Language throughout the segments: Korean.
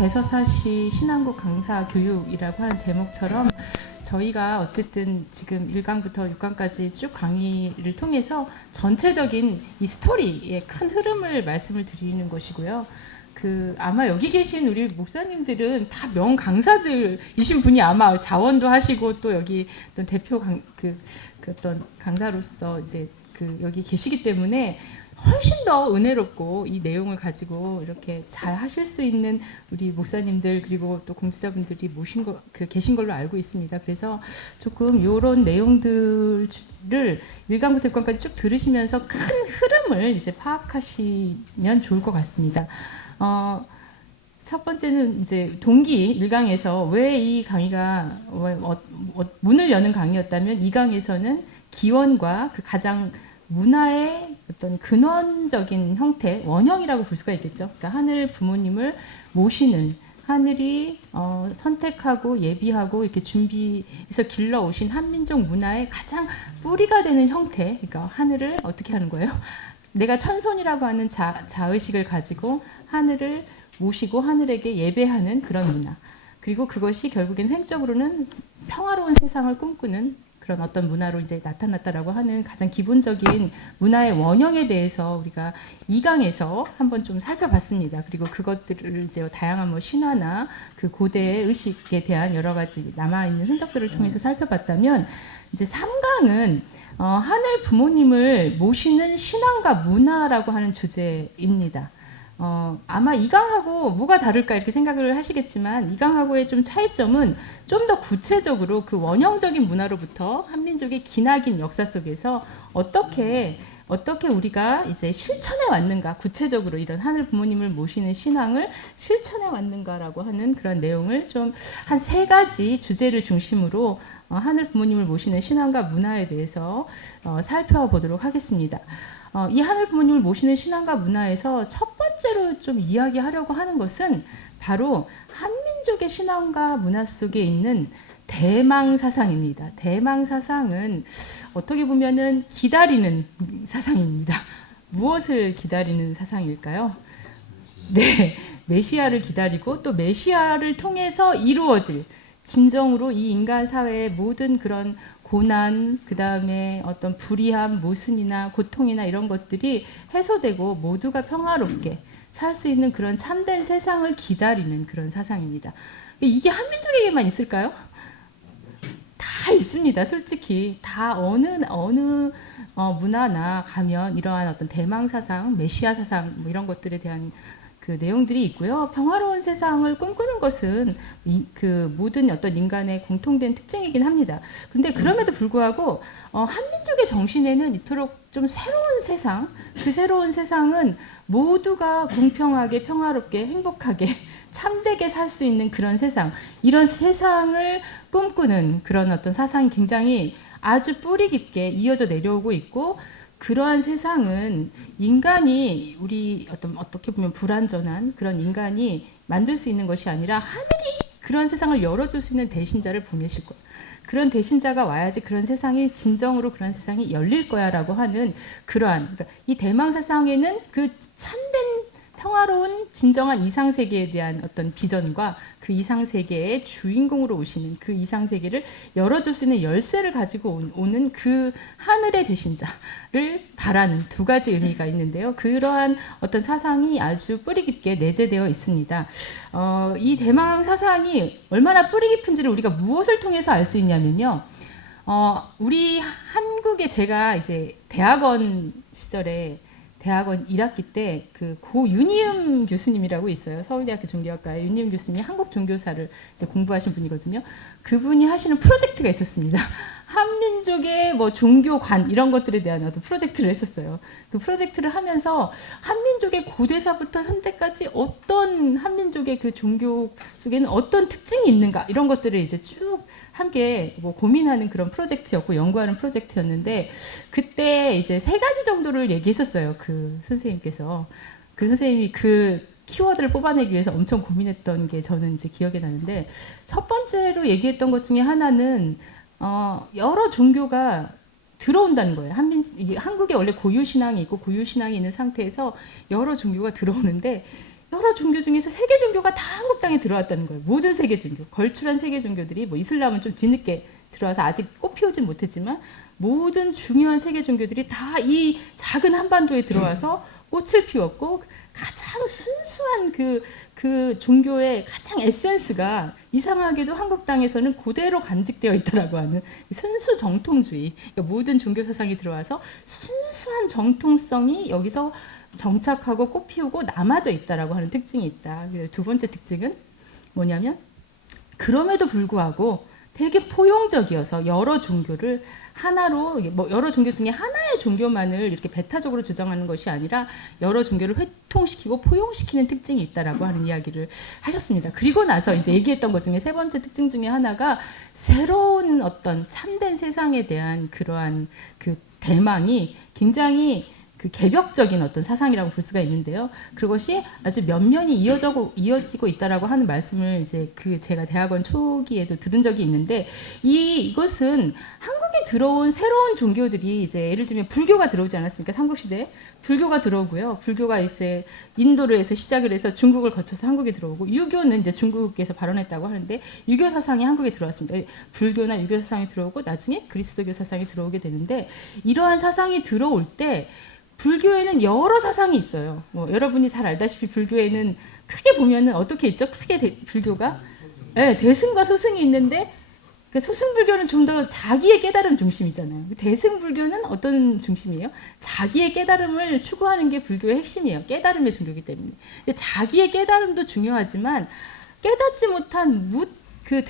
대서사시 신앙국 강사 교육이라고 하는 제목처럼 저희가 어쨌든 지금 1강부터 6강까지 쭉 강의를 통해서 전체적인 이 스토리의 큰 흐름을 말씀을 드리는 것이고요. 아마 여기 계신 우리 목사님들은 다 명 강사들이신 분이 아마 자원도 하시고 또 여기 어떤 대표 어떤 강사로서 이제 여기 계시기 때문에 훨씬 더 은혜롭고 이 내용을 가지고 이렇게 잘 하실 수 있는 우리 목사님들 그리고 또 공직자분들이 계신 걸로 알고 있습니다. 그래서 조금 이런 내용들을 1강부터 6강까지 쭉 들으시면서 큰 흐름을 이제 파악하시면 좋을 것 같습니다. 첫 번째는 이제 동기 1강에서 왜 이 강의가 문을 여는 강의였다면 2강에서는 기원과 그 가장 문화의 어떤 근원적인 형태, 원형이라고 볼 수가 있겠죠. 그러니까 하늘 부모님을 모시는 하늘이 선택하고 예비하고 이렇게 준비해서 길러오신 한민족 문화의 가장 뿌리가 되는 형태. 그러니까 하늘을 어떻게 하는 거예요? 내가 천손이라고 하는 자의식을 가지고 하늘을 모시고 하늘에게 예배하는 그런 문화. 그리고 그것이 결국엔 횡적으로는 평화로운 세상을 꿈꾸는 그런 어떤 문화로 이제 나타났다라고 하는 가장 기본적인 문화의 원형에 대해서 우리가 2강에서 한번 좀 살펴봤습니다. 그리고 그것들을 이제 다양한 신화나 그 고대의 의식에 대한 여러 가지 남아있는 흔적들을 통해서 살펴봤다면 이제 3강은 하늘 부모님을 모시는 신앙과 문화라고 하는 주제입니다. 아마 2강하고 뭐가 다를까 이렇게 생각을 하시겠지만 2강하고의 좀 차이점은 좀 더 구체적으로 그 원형적인 문화로부터 한민족의 기나긴 역사 속에서 어떻게 우리가 이제 실천해 왔는가, 구체적으로 이런 하늘 부모님을 모시는 신앙을 실천해 왔는가라고 하는 그런 내용을 좀 한 3가지 주제를 중심으로 하늘 부모님을 모시는 신앙과 문화에 대해서 살펴보도록 하겠습니다. 이 하늘 부모님을 모시는 신앙과 문화에서 첫 번째로 좀 이야기하려고 하는 것은 바로 한민족의 신앙과 문화 속에 있는 대망 사상입니다. 대망 사상은 어떻게 보면은 기다리는 사상입니다. 무엇을 기다리는 사상일까요? 네, 메시아를 기다리고 또 메시아를 통해서 이루어질 진정으로 이 인간 사회의 모든 그런 고난, 그 다음에 어떤 불의함, 모순이나 고통이나 이런 것들이 해소되고 모두가 평화롭게 살 수 있는 그런 참된 세상을 기다리는 그런 사상입니다. 이게 한민족에게만 있을까요? 다 있습니다. 솔직히 다 어느 문화나 가면 이러한 어떤 대망 사상, 메시아 사상 뭐 이런 것들에 대한 그 내용들이 있고요. 평화로운 세상을 꿈꾸는 것은 그 모든 어떤 인간의 공통된 특징이긴 합니다. 그런데 그럼에도 불구하고 한민족의 정신에는 이토록 좀 새로운 세상, 그 새로운 세상은 모두가 공평하게, 평화롭게, 행복하게, 참되게 살 수 있는 그런 세상, 이런 세상을 꿈꾸는 그런 어떤 사상이 굉장히 아주 뿌리 깊게 이어져 내려오고 있고, 그러한 세상은 인간이 어떻게 보면 불완전한 그런 인간이 만들 수 있는 것이 아니라 하늘이 그런 세상을 열어줄 수 있는 대신자를 보내실 거예요. 그런 대신자가 와야지 그런 세상이 진정으로 그런 세상이 열릴 거야라고 하는 그러니까 이 대망 세상에는 그 참된 평화로운 진정한 이상세계에 대한 어떤 비전과 그 이상세계의 주인공으로 오시는 그 이상세계를 열어줄 수 있는 열쇠를 가지고 오는 그 하늘의 대신자를 바라는 2가지 의미가 있는데요. 그러한 어떤 사상이 아주 뿌리 깊게 내재되어 있습니다. 이 대망 사상이 얼마나 뿌리 깊은지를 우리가 무엇을 통해서 알 수 있냐면요. 우리 한국에 제가 이제 대학원 시절에 대학원 1학기 때 그 고 윤희음 교수님이라고 있어요. 서울대학교 종교학과의 윤희음 교수님이 한국 종교사를 이제 공부하신 분이거든요. 그분이 하시는 프로젝트가 있었습니다. 한민족의 뭐 종교관 이런 것들에 대한 어떤 프로젝트를 했었어요. 그 프로젝트를 하면서 한민족의 고대사부터 현대까지 어떤 한민족의 그 종교 속에는 어떤 특징이 있는가 이런 것들을 이제 쭉 함께 뭐 고민하는 그런 프로젝트였고 연구하는 프로젝트였는데 그때 이제 3가지 정도를 얘기했었어요. 그 선생님께서. 그 선생님이 그 키워드를 뽑아내기 위해서 엄청 고민했던 게 저는 이제 기억이 나는데 첫 번째로 얘기했던 것 중에 하나는 여러 종교가 들어온다는 거예요. 한국에 원래 고유 신앙이 있고 고유 신앙이 있는 상태에서 여러 종교가 들어오는데 여러 종교 중에서 세계 종교가 다 한국 땅에 들어왔다는 거예요. 모든 세계 종교, 걸출한 세계 종교들이 뭐 이슬람은 좀 뒤늦게 들어와서 아직 꽃 피우진 못했지만 모든 중요한 세계 종교들이 다 이 작은 한반도에 들어와서 꽃을 피웠고 가장 순수한 그 종교의 가장 에센스가 이상하게도 한국 땅에서는 그대로 간직되어 있다라고 하는 순수 정통주의. 그러니까 모든 종교 사상이 들어와서 순수한 정통성이 여기서 정착하고 꽃 피우고 남아져 있다라고 하는 특징이 있다. 두 번째 특징은 뭐냐면 그럼에도 불구하고 되게 포용적이어서 여러 종교를 하나로 뭐 여러 종교 중에 하나의 종교만을 이렇게 배타적으로 주장하는 것이 아니라 여러 종교를 회통시키고 포용시키는 특징이 있다라고 하는 이야기를 하셨습니다. 그리고 나서 이제 얘기했던 것 중에 세 번째 특징 중에 하나가 새로운 어떤 참된 세상에 대한 그러한 그 대망이 굉장히 그 개벽적인 어떤 사상이라고 볼 수가 있는데요. 그것이 아주 면면이 이어지고 있다라고 하는 말씀을 이제 그 제가 대학원 초기에도 들은 적이 있는데 이것은 한국에 들어온 새로운 종교들이 이제 예를 들면 불교가 들어오지 않았습니까? 삼국시대에 불교가 들어오고요. 불교가 이제 인도에서 시작을 해서 중국을 거쳐서 한국에 들어오고 유교는 이제 중국에서 발원했다고 하는데 유교 사상이 한국에 들어왔습니다. 불교나 유교 사상이 들어오고 나중에 그리스도교 사상이 들어오게 되는데 이러한 사상이 들어올 때 불교에는 여러 사상이 있어요. 뭐 여러분이 잘 알다시피 불교에는 크게 보면은 어떻게 있죠? 크게 불교가 네, 대승과 소승이 있는데 그러니까 소승불교는 좀 더 자기의 깨달음 중심이잖아요. 대승불교는 어떤 중심이에요? 자기의 깨달음을 추구하는 게 불교의 핵심이에요. 깨달음의 종교이기 때문에. 근데 자기의 깨달음도 중요하지만 깨닫지 못한 그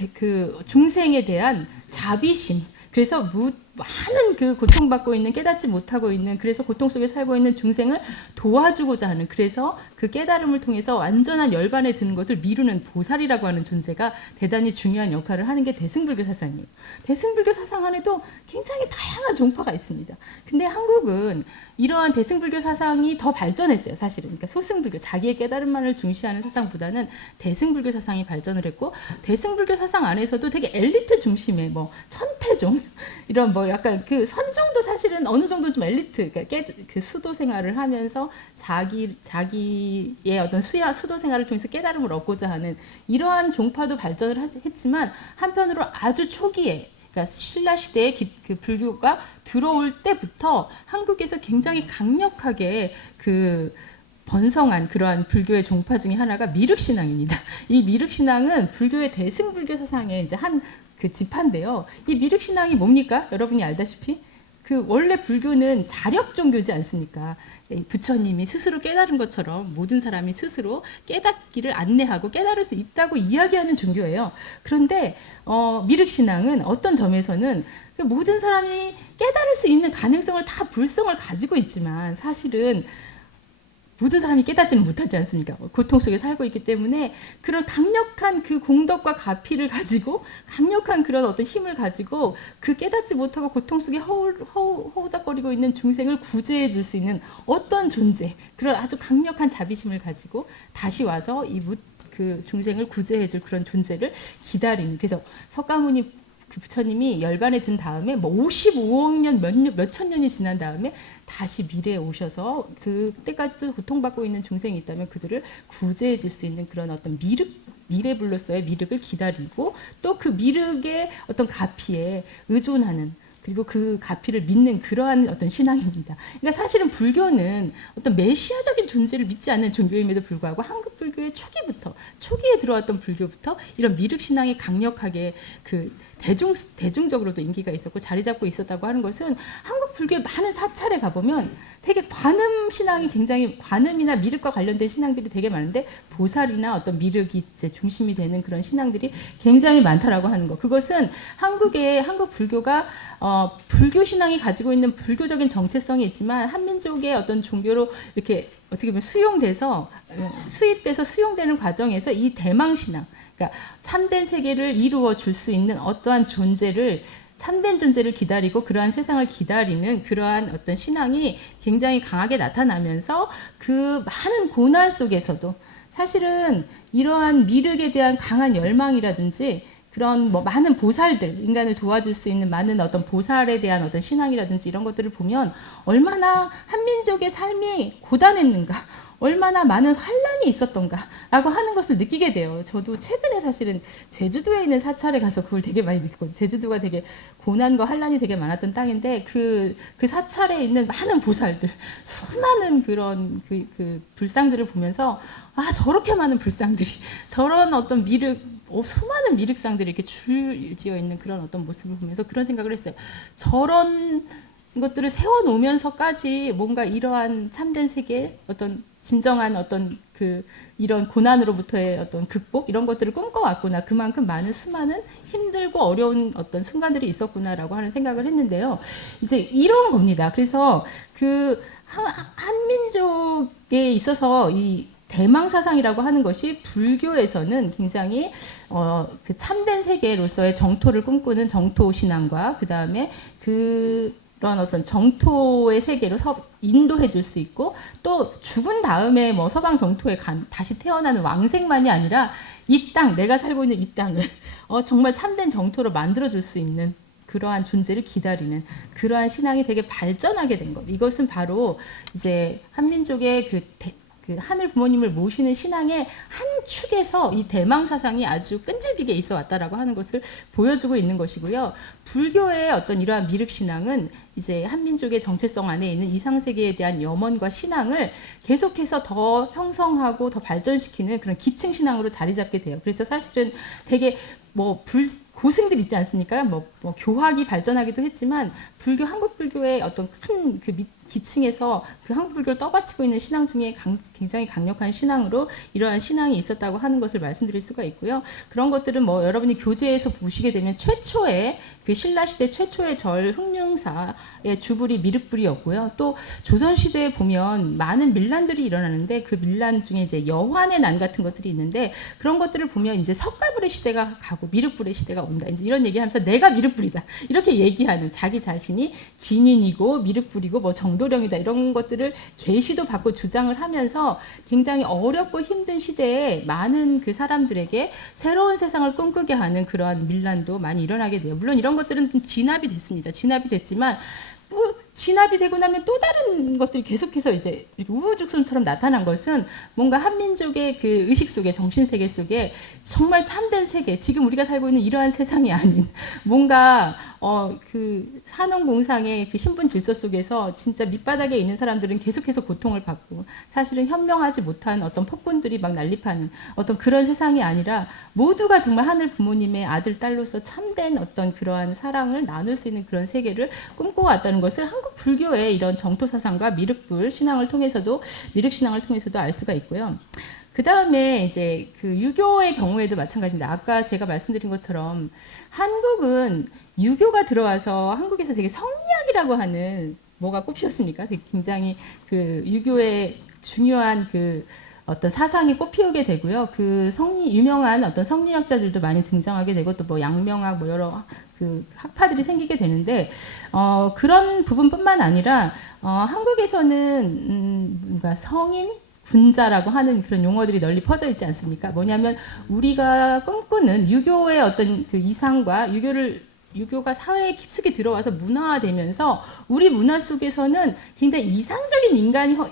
중생에 대한 자비심. 그래서 많은 그 고통받고 있는 깨닫지 못하고 있는 그래서 고통 속에 살고 있는 중생을 도와주고자 하는 그래서 그 깨달음을 통해서 완전한 열반에 드는 것을 미루는 보살이라고 하는 존재가 대단히 중요한 역할을 하는 게 대승불교 사상이에요. 대승불교 사상 안에도 굉장히 다양한 종파가 있습니다. 근데 한국은 이러한 대승불교 사상이 더 발전했어요. 사실은. 그러니까 소승불교 자기의 깨달음만을 중시하는 사상보다는 대승불교 사상이 발전을 했고 대승불교 사상 안에서도 되게 엘리트 중심의 뭐 천태종 이런 뭐 약간 그 선종도 사실은 어느 정도 좀 엘리트, 그러니까 그 수도 생활을 하면서 자기의 어떤 수도 생활을 통해서 깨달음을 얻고자 하는 이러한 종파도 발전을 했지만 한편으로 아주 초기에 그러니까 신라 시대에 그 불교가 들어올 때부터 한국에서 굉장히 강력하게 그 번성한 그러한 불교의 종파 중에 하나가 미륵신앙입니다. 이 미륵신앙은 불교의 대승불교 사상의 이제 한 그 지파인데요. 이 미륵신앙이 뭡니까? 여러분이 알다시피 그 원래 불교는 자력 종교지 않습니까? 부처님이 스스로 깨달은 것처럼 모든 사람이 스스로 깨닫기를 안내하고 깨달을 수 있다고 이야기하는 종교예요. 그런데 미륵신앙은 어떤 점에서는 모든 사람이 깨달을 수 있는 가능성을 다 불성을 가지고 있지만 사실은 모든 사람이 깨닫지는 못하지 않습니까? 고통 속에 살고 있기 때문에 그런 강력한 그 공덕과 가피를 가지고 강력한 그런 어떤 힘을 가지고 그 깨닫지 못하고 고통 속에 허우적거리고 있는 중생을 구제해 줄 수 있는 어떤 존재, 그런 아주 강력한 자비심을 가지고 다시 와서 그 중생을 구제해 줄 그런 존재를 기다리는. 그래서 석가모니 그 부처님이 열반에 든 다음에 뭐 55억 년 몇천 년이 지난 다음에 다시 미래에 오셔서 그때까지도 고통받고 있는 중생이 있다면 그들을 구제해 줄 수 있는 그런 어떤 미래불로서의 미륵을 기다리고 또 그 미륵의 어떤 가피에 의존하는 그리고 그 가피를 믿는 그러한 어떤 신앙입니다. 그러니까 사실은 불교는 어떤 메시아적인 존재를 믿지 않는 종교임에도 불구하고 한국 불교의 초기에 들어왔던 불교부터 이런 미륵 신앙이 강력하게 그 대중적으로도 인기가 있었고 자리 잡고 있었다고 하는 것은 한국 불교의 많은 사찰에 가보면 되게 관음이나 미륵과 관련된 신앙들이 되게 많은데 보살이나 어떤 미륵이 이제 중심이 되는 그런 신앙들이 굉장히 많다라고 하는 거. 그것은 한국 불교가 불교 신앙이 가지고 있는 불교적인 정체성이 있지만 한민족의 어떤 종교로 이렇게 어떻게 보면 수입돼서 수용되는 과정에서 이 대망 신앙, 그러니까 참된 세계를 이루어 줄 수 있는 어떠한 참된 존재를 기다리고 그러한 세상을 기다리는 그러한 어떤 신앙이 굉장히 강하게 나타나면서 그 많은 고난 속에서도 사실은 이러한 미륵에 대한 강한 열망이라든지 그런 뭐 많은 보살들, 인간을 도와줄 수 있는 많은 어떤 보살에 대한 어떤 신앙이라든지 이런 것들을 보면 얼마나 한민족의 삶이 고단했는가, 얼마나 많은 환란이 있었던가라고 하는 것을 느끼게 돼요. 저도 최근에 사실은 제주도에 있는 사찰에 가서 그걸 되게 많이 느꼈거든요. 제주도가 되게 고난과 환란이 되게 많았던 땅인데 그 사찰에 있는 많은 보살들, 수많은 그런 그 불상들을 보면서 아 저렇게 많은 불상들이 저런 어떤 수많은 미륵상들이 이렇게 줄지어 있는 그런 어떤 모습을 보면서 그런 생각을 했어요. 저런 것들을 세워놓으면서까지 뭔가 이러한 참된 세계, 어떤 진정한 어떤 이런 고난으로부터의 어떤 극복 이런 것들을 꿈꿔왔구나. 그만큼 수많은 힘들고 어려운 어떤 순간들이 있었구나라고 하는 생각을 했는데요. 이제 이런 겁니다. 그래서 한민족에 있어서 이 대망 사상이라고 하는 것이 불교에서는 굉장히 그 참된 세계로서의 정토를 꿈꾸는 정토 신앙과 그 다음에 그런 어떤 정토의 세계로 인도해 줄 수 있고 또 죽은 다음에 뭐 서방 정토에 다시 태어나는 왕생만이 아니라 이 땅, 내가 살고 있는 이 땅을 정말 참된 정토로 만들어 줄 수 있는 그러한 존재를 기다리는 그러한 신앙이 되게 발전하게 된 것. 이것은 바로 이제 한민족의 그 하늘 부모님을 모시는 신앙의 한 축에서 이 대망 사상이 아주 끈질기게 있어 왔다라고 하는 것을 보여주고 있는 것이고요. 불교의 어떤 이러한 미륵 신앙은 이제 한민족의 정체성 안에 있는 이상 세계에 대한 염원과 신앙을 계속해서 더 형성하고 더 발전시키는 그런 기층 신앙으로 자리 잡게 돼요. 그래서 사실은 되게 고승들 있지 않습니까? 교학이 발전하기도 했지만 한국 불교의 어떤 큰 기층에서 그 한국 불교를 떠받치고 있는 신앙 중에 굉장히 강력한 신앙으로 이러한 신앙이 있었다고 하는 것을 말씀드릴 수가 있고요. 그런 것들은 여러분이 교재에서 보시게 되면 최초의 신라 시대 최초의 절 흥룡사의 주불이 미륵불이었고요. 또 조선 시대에 보면 많은 밀란들이 일어나는데 그 밀란 중에 이제 여환의 난 같은 것들이 있는데 그런 것들을 보면 이제 석가불의 시대가 가고 미륵불의 시대가 온다. 이제 이런 얘기하면서 내가 미륵불이다 이렇게 얘기하는 자기 자신이 진인이고 미륵불이고 정도령이다 이런 것들을 계시도 받고 주장을 하면서 굉장히 어렵고 힘든 시대에 많은 그 사람들에게 새로운 세상을 꿈꾸게 하는 그러한 밀란도 많이 일어나게 돼요. 물론 이런 것들은 좀 진압이 됐습니다. 진압이 됐지만 진압이 되고 나면 또 다른 것들이 계속해서 이제 우후죽순처럼 나타난 것은 뭔가 한민족의 그 의식 속에 정신세계 속에 정말 참된 세계 지금 우리가 살고 있는 이러한 세상이 아닌 뭔가 그 산업공상의 그 신분 질서 속에서 진짜 밑바닥에 있는 사람들은 계속해서 고통을 받고 사실은 현명하지 못한 어떤 폭군들이 막 난립하는 어떤 그런 세상이 아니라 모두가 정말 하늘 부모님의 아들 딸로서 참된 어떤 그러한 사랑을 나눌 수 있는 그런 세계를 꿈꿔왔다는 것을 한국 불교의 이런 정토 사상과 미륵불 신앙을 통해서도 미륵 신앙을 통해서도 알 수가 있고요. 그 다음에 이제 그 유교의 경우에도 마찬가지입니다. 아까 제가 말씀드린 것처럼 한국은 유교가 들어와서 한국에서 되게 성리학이라고 하는 뭐가 꼽히었습니까? 되게 굉장히 그 유교의 중요한 그 어떤 사상이 꽃피우게 되고요. 유명한 어떤 성리학자들도 많이 등장하게 되고 또 양명학 여러 그 학파들이 생기게 되는데 그런 부분뿐만 아니라 한국에서는 뭔가 성인 군자라고 하는 그런 용어들이 널리 퍼져 있지 않습니까? 뭐냐면 우리가 꿈꾸는 유교의 어떤 그 이상과 유교가 사회에 깊숙이 들어와서 문화화되면서 우리 문화 속에서는 굉장히 이상적인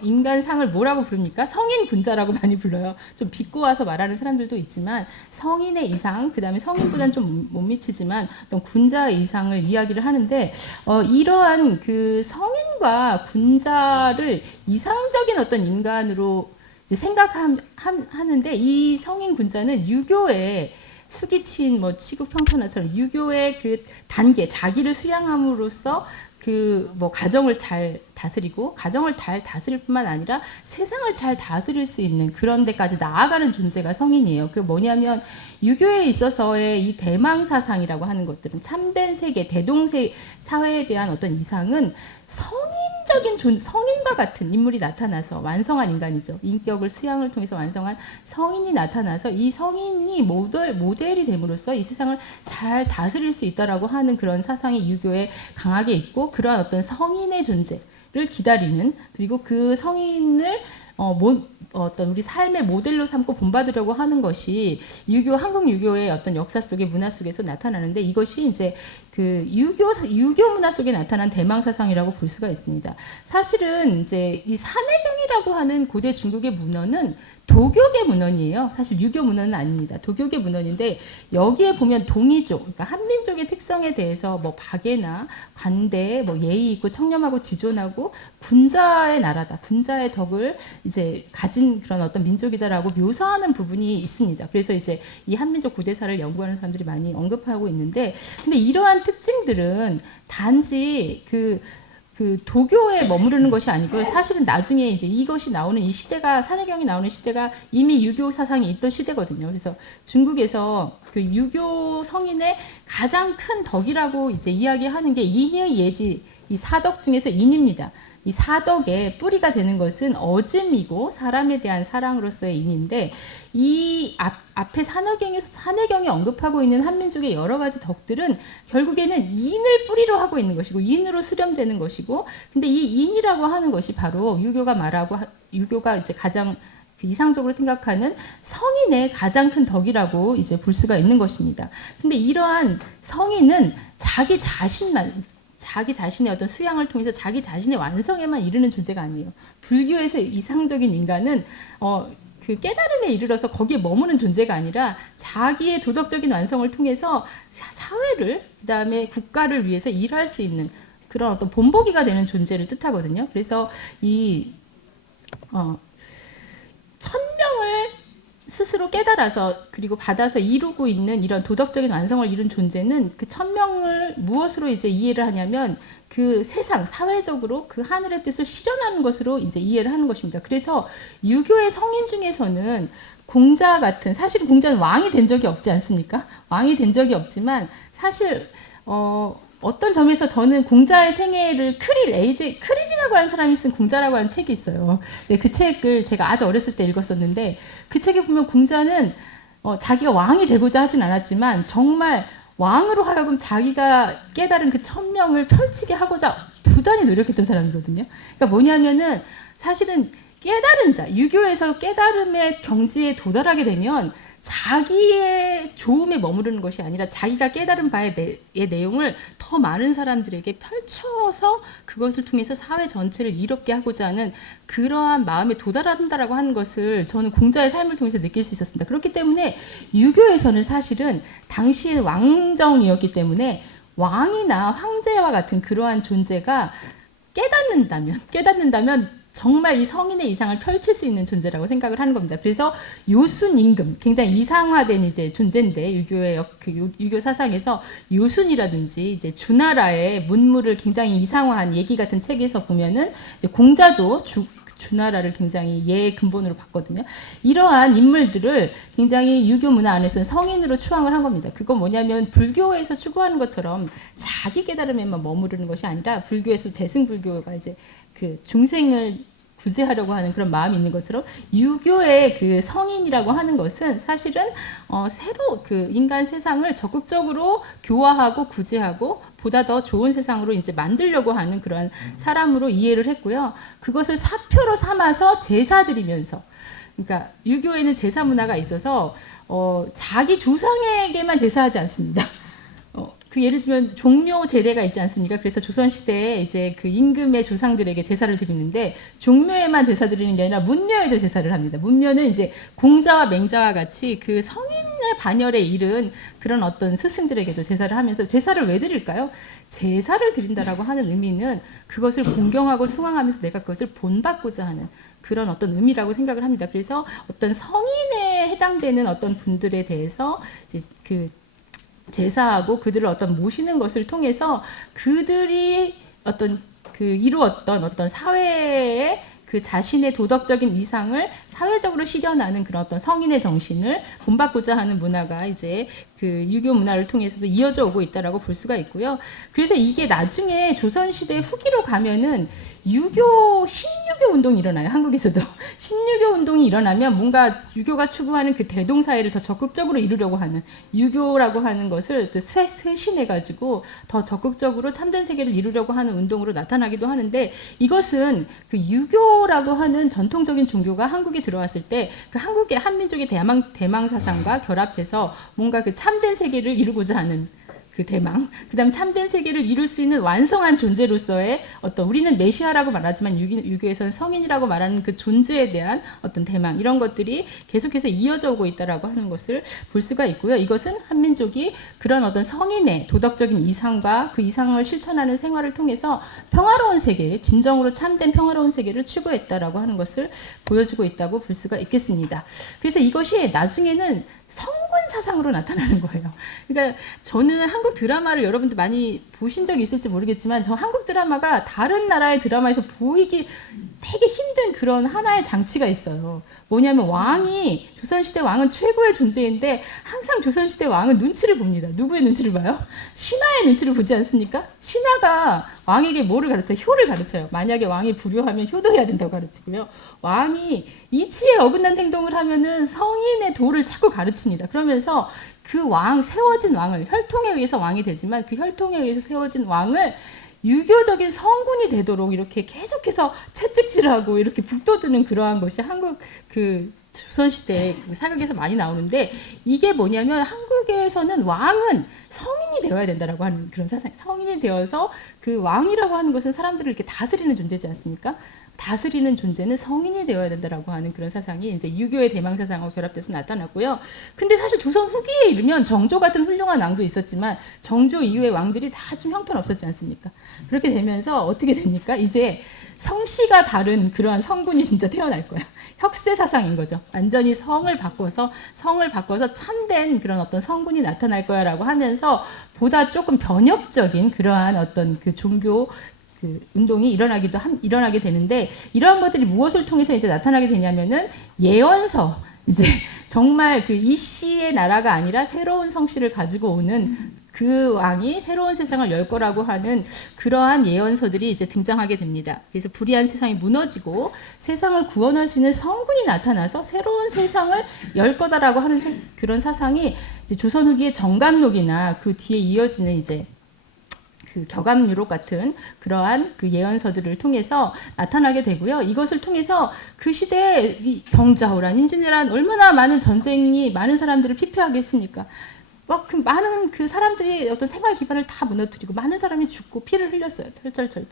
인간상을 뭐라고 부릅니까? 성인 군자라고 많이 불러요. 좀 비꼬아서 말하는 사람들도 있지만 성인의 이상, 그 다음에 성인보다는 좀 못 미치지만 어떤 군자의 이상을 이야기를 하는데 이러한 그 성인과 군자를 이상적인 어떤 인간으로 이제 생각하는데 이 성인 군자는 유교의 수기친 치국 평천화처럼 유교의 그 단계 자기를 수양함으로써 가정을 잘 다스리고 가정을 잘 다스릴 뿐만 아니라 세상을 잘 다스릴 수 있는 그런 데까지 나아가는 존재가 성인이에요. 그 뭐냐면 유교에 있어서의 이 대망 사상이라고 하는 것들은 참된 세계, 대동세 사회에 대한 어떤 이상은 성인과 같은 인물이 나타나서 완성한 인간이죠. 인격을 수양을 통해서 완성한 성인이 나타나서 이 성인이 모델이 됨으로써 이 세상을 잘 다스릴 수 있다라고 하는 그런 사상이 유교에 강하게 있고 그러한 어떤 성인의 존재를 기다리는 그리고 그 성인을 어떤 우리 삶의 모델로 삼고 본받으려고 하는 것이 한국 유교의 어떤 역사 속의 문화 속에서 나타나는데, 이것이 이제 그 유교 문화 속에 나타난 대망 사상이라고 볼 수가 있습니다. 사실은 이제 이 산해경이라고 하는 고대 중국의 문헌은 도교계 문헌이에요. 사실 유교 문헌은 아닙니다. 도교계 문헌인데, 여기에 보면 동이족, 그러니까 한민족의 특성에 대해서 뭐 박애나 관대, 뭐 예의 있고 청렴하고 지존하고 군자의 나라다, 군자의 덕을 이제 가진 그런 어떤 민족이다라고 묘사하는 부분이 있습니다. 그래서 이제 이 한민족 고대사를 연구하는 사람들이 많이 언급하고 있는데, 근데 이러한 특징들은 단지 그 도교에 머무르는 것이 아니고요. 사실은 나중에 이제 이것이 나오는 이 시대가, 산해경이 나오는 시대가 이미 유교 사상이 있던 시대거든요. 그래서 중국에서 그 유교 성인의 가장 큰 덕이라고 이제 이야기하는 게 인의 예지, 이 사덕 중에서 인입니다. 이 사덕의 뿌리가 되는 것은 어짐이고 사람에 대한 사랑으로서의 인인데, 이 앞에 산해경이 언급하고 있는 한민족의 여러 가지 덕들은 결국에는 인을 뿌리로 하고 있는 것이고 인으로 수렴되는 것이고, 근데 이 인이라고 하는 것이 바로 유교가 이제 가장 이상적으로 생각하는 성인의 가장 큰 덕이라고 이제 볼 수가 있는 것입니다. 근데 이러한 성인은 자기 자신의 어떤 수양을 통해서 자기 자신의 완성에만 이르는 존재가 아니에요. 불교에서 이상적인 인간은 그 깨달음에 이르러서 거기에 머무는 존재가 아니라 자기의 도덕적인 완성을 통해서 사회를, 그다음에 국가를 위해서 일할 수 있는 그런 어떤 본보기가 되는 존재를 뜻하거든요. 그래서 이 천명을 스스로 깨달아서 그리고 받아서 이루고 있는 이런 도덕적인 완성을 이룬 존재는 그 천명을 무엇으로 이제 이해를 하냐면 그 세상, 사회적으로 그 하늘의 뜻을 실현하는 것으로 이제 이해를 하는 것입니다. 그래서 유교의 성인 중에서는 공자 같은, 사실 공자는 왕이 된 적이 없지 않습니까? 왕이 된 적이 없지만 사실 어떤 점에서 저는 공자의 생애를 크릴이라고 하는 사람이 쓴 공자라고 하는 책이 있어요. 네, 그 책을 제가 아주 어렸을 때 읽었었는데, 그 책에 보면 공자는 자기가 왕이 되고자 하진 않았지만 정말 왕으로 하여금 자기가 깨달은 그 천명을 펼치게 하고자 부단히 노력했던 사람이거든요. 그러니까 뭐냐면은 사실은 깨달은 자, 유교에서 깨달음의 경지에 도달하게 되면 자기의 좋음에 머무르는 것이 아니라 자기가 깨달은 바의 내용을 더 많은 사람들에게 펼쳐서 그것을 통해서 사회 전체를 이롭게 하고자 하는 그러한 마음에 도달한다라고 하는 것을 저는 공자의 삶을 통해서 느낄 수 있었습니다. 그렇기 때문에 유교에서는 사실은 당시의 왕정이었기 때문에 왕이나 황제와 같은 그러한 존재가 깨닫는다면 정말 이 성인의 이상을 펼칠 수 있는 존재라고 생각을 하는 겁니다. 그래서 요순 임금, 굉장히 이상화된 이제 존재인데, 유교 사상에서 요순이라든지 이제 주나라의 문물을 굉장히 이상화한 얘기 같은 책에서 보면은 이제 공자도 주나라를 굉장히 예의 근본으로 봤거든요. 이러한 인물들을 굉장히 유교 문화 안에서는 성인으로 추앙을 한 겁니다. 그건 뭐냐면 불교에서 추구하는 것처럼 자기 깨달음에만 머무르는 것이 아니라, 불교에서 대승불교가 이제 그 중생을 구제하려고 하는 그런 마음이 있는 것처럼 유교의 그 성인이라고 하는 것은 사실은 새로 그 인간 세상을 적극적으로 교화하고 구제하고 보다 더 좋은 세상으로 이제 만들려고 하는 그런 사람으로 이해를 했고요. 그것을 사표로 삼아서 제사 드리면서, 그러니까 유교에는 제사 문화가 있어서 자기 조상에게만 제사하지 않습니다. 그 예를 들면 종묘 제례가 있지 않습니까? 그래서 조선 시대에 이제 그 임금의 조상들에게 제사를 드리는데, 종묘에만 제사 드리는 게 아니라 문묘에도 제사를 합니다. 문묘는 이제 공자와 맹자와 같이 그 성인의 반열에 이른 그런 어떤 스승들에게도 제사를 하면서, 제사를 왜 드릴까요? 제사를 드린다라고 하는 의미는 그것을 공경하고 숭앙하면서 내가 그것을 본받고자 하는 그런 어떤 의미라고 생각을 합니다. 그래서 어떤 성인에 해당되는 어떤 분들에 대해서 이제 그 제사하고 그들을 어떤 모시는 것을 통해서 그들이 어떤 그 이루었던 어떤 사회의 그 자신의 도덕적인 이상을 사회적으로 실현하는 그런 어떤 성인의 정신을 본받고자 하는 문화가 이제 그 유교 문화를 통해서도 이어져 오고 있다라고 볼 수가 있고요. 그래서 이게 나중에 조선시대 후기로 가면은 신유교 운동이 일어나요. 한국에서도. 신유교 운동이 일어나면 뭔가 유교가 추구하는 그 대동사회를 더 적극적으로 이루려고 하는 유교라고 하는 것을 쇄신해가지고 더 적극적으로 참된 세계를 이루려고 하는 운동으로 나타나기도 하는데 이것은 그 유교라고 하는 전통적인 종교가 한국에 들어왔을 때 그 한국의 한민족의 대망 사상과 결합해서 뭔가 그 참된 세계를 이루고자 하는 그 대망, 그다음 참된 세계를 이룰 수 있는 완성한 존재로서의 어떤 우리는 메시아라고 말하지만 유교에서는 성인이라고 말하는 그 존재에 대한 어떤 대망 이런 것들이 계속해서 이어져 오고 있다라고 하는 것을 볼 수가 있고요. 이것은 한민족이 그런 어떤 성인의 도덕적인 이상과 그 이상을 실천하는 생활을 통해서 평화로운 세계, 진정으로 참된 평화로운 세계를 추구했다라고 하는 것을 보여주고 있다고 볼 수가 있겠습니다. 그래서 이것이 나중에는 성군 사상으로 나타나는 거예요. 그러니까 저는 한국 드라마를 여러분들 많이 보신 적이 있을지 모르겠지만 저 한국 드라마가 다른 나라의 드라마에서 보이기 되게 힘든 그런 하나의 장치가 있어요. 뭐냐면 조선시대 왕은 최고의 존재인데 항상 조선시대 왕은 눈치를 봅니다. 누구의 눈치를 봐요? 신하의 눈치를 보지 않습니까? 신하가 왕에게 뭐를 가르쳐요? 효를 가르쳐요. 만약에 왕이 불효하면 효도해야 된다고 가르치고요. 왕이 이치에 어긋난 행동을 하면은 성인의 도를 자꾸 가르칩니다. 그러면서 그 세워진 왕을 혈통에 의해서 왕이 되지만 그 혈통에 의해서 세워진 왕을 유교적인 성군이 되도록 이렇게 계속해서 채찍질하고 이렇게 북돋우는 그러한 것이 한국 그 조선시대 그 사극에서 많이 나오는데 이게 뭐냐면 한국에서는 왕은 성인이 되어야 된다라고 하는 그런 사상, 성인이 되어서 그 왕이라고 하는 것은 사람들을 이렇게 다스리는 존재지 않습니까? 다스리는 존재는 성인이 되어야 된다라고 하는 그런 사상이 이제 유교의 대망 사상하고 결합돼서 나타났고요. 근데 사실 조선 후기에 이르면 정조 같은 훌륭한 왕도 있었지만 정조 이후의 왕들이 다 좀 형편없었지 않습니까? 그렇게 되면서 어떻게 됩니까? 이제 성씨가 다른 그러한 성군이 진짜 태어날 거야. 혁세 사상인 거죠. 완전히 성을 바꿔서 참된 그런 어떤 성군이 나타날 거야라고 하면서 보다 조금 변혁적인 그러한 어떤 그 종교 그 운동이 일어나게 되는데 이러한 것들이 무엇을 통해서 이제 나타나게 되냐면은 예언서 이제 정말 그 이씨의 나라가 아니라 새로운 성씨를 가지고 오는 그 왕이 새로운 세상을 열 거라고 하는 그러한 예언서들이 이제 등장하게 됩니다. 그래서 불의한 세상이 무너지고 세상을 구원할 수 있는 성군이 나타나서 새로운 세상을 열 거다라고 하는 그런 사상이 이제 조선 후기의 정감록이나 그 뒤에 이어지는 이제 그 격암유록 같은 그러한 그 예언서들을 통해서 나타나게 되고요. 이것을 통해서 그 시대에 병자호란, 임진왜란 얼마나 많은 전쟁이 많은 사람들을 피폐하게 했습니까? 막 그 많은 그 사람들이 어떤 생활 기반을 다 무너뜨리고 많은 사람이 죽고 피를 흘렸어요. 철철.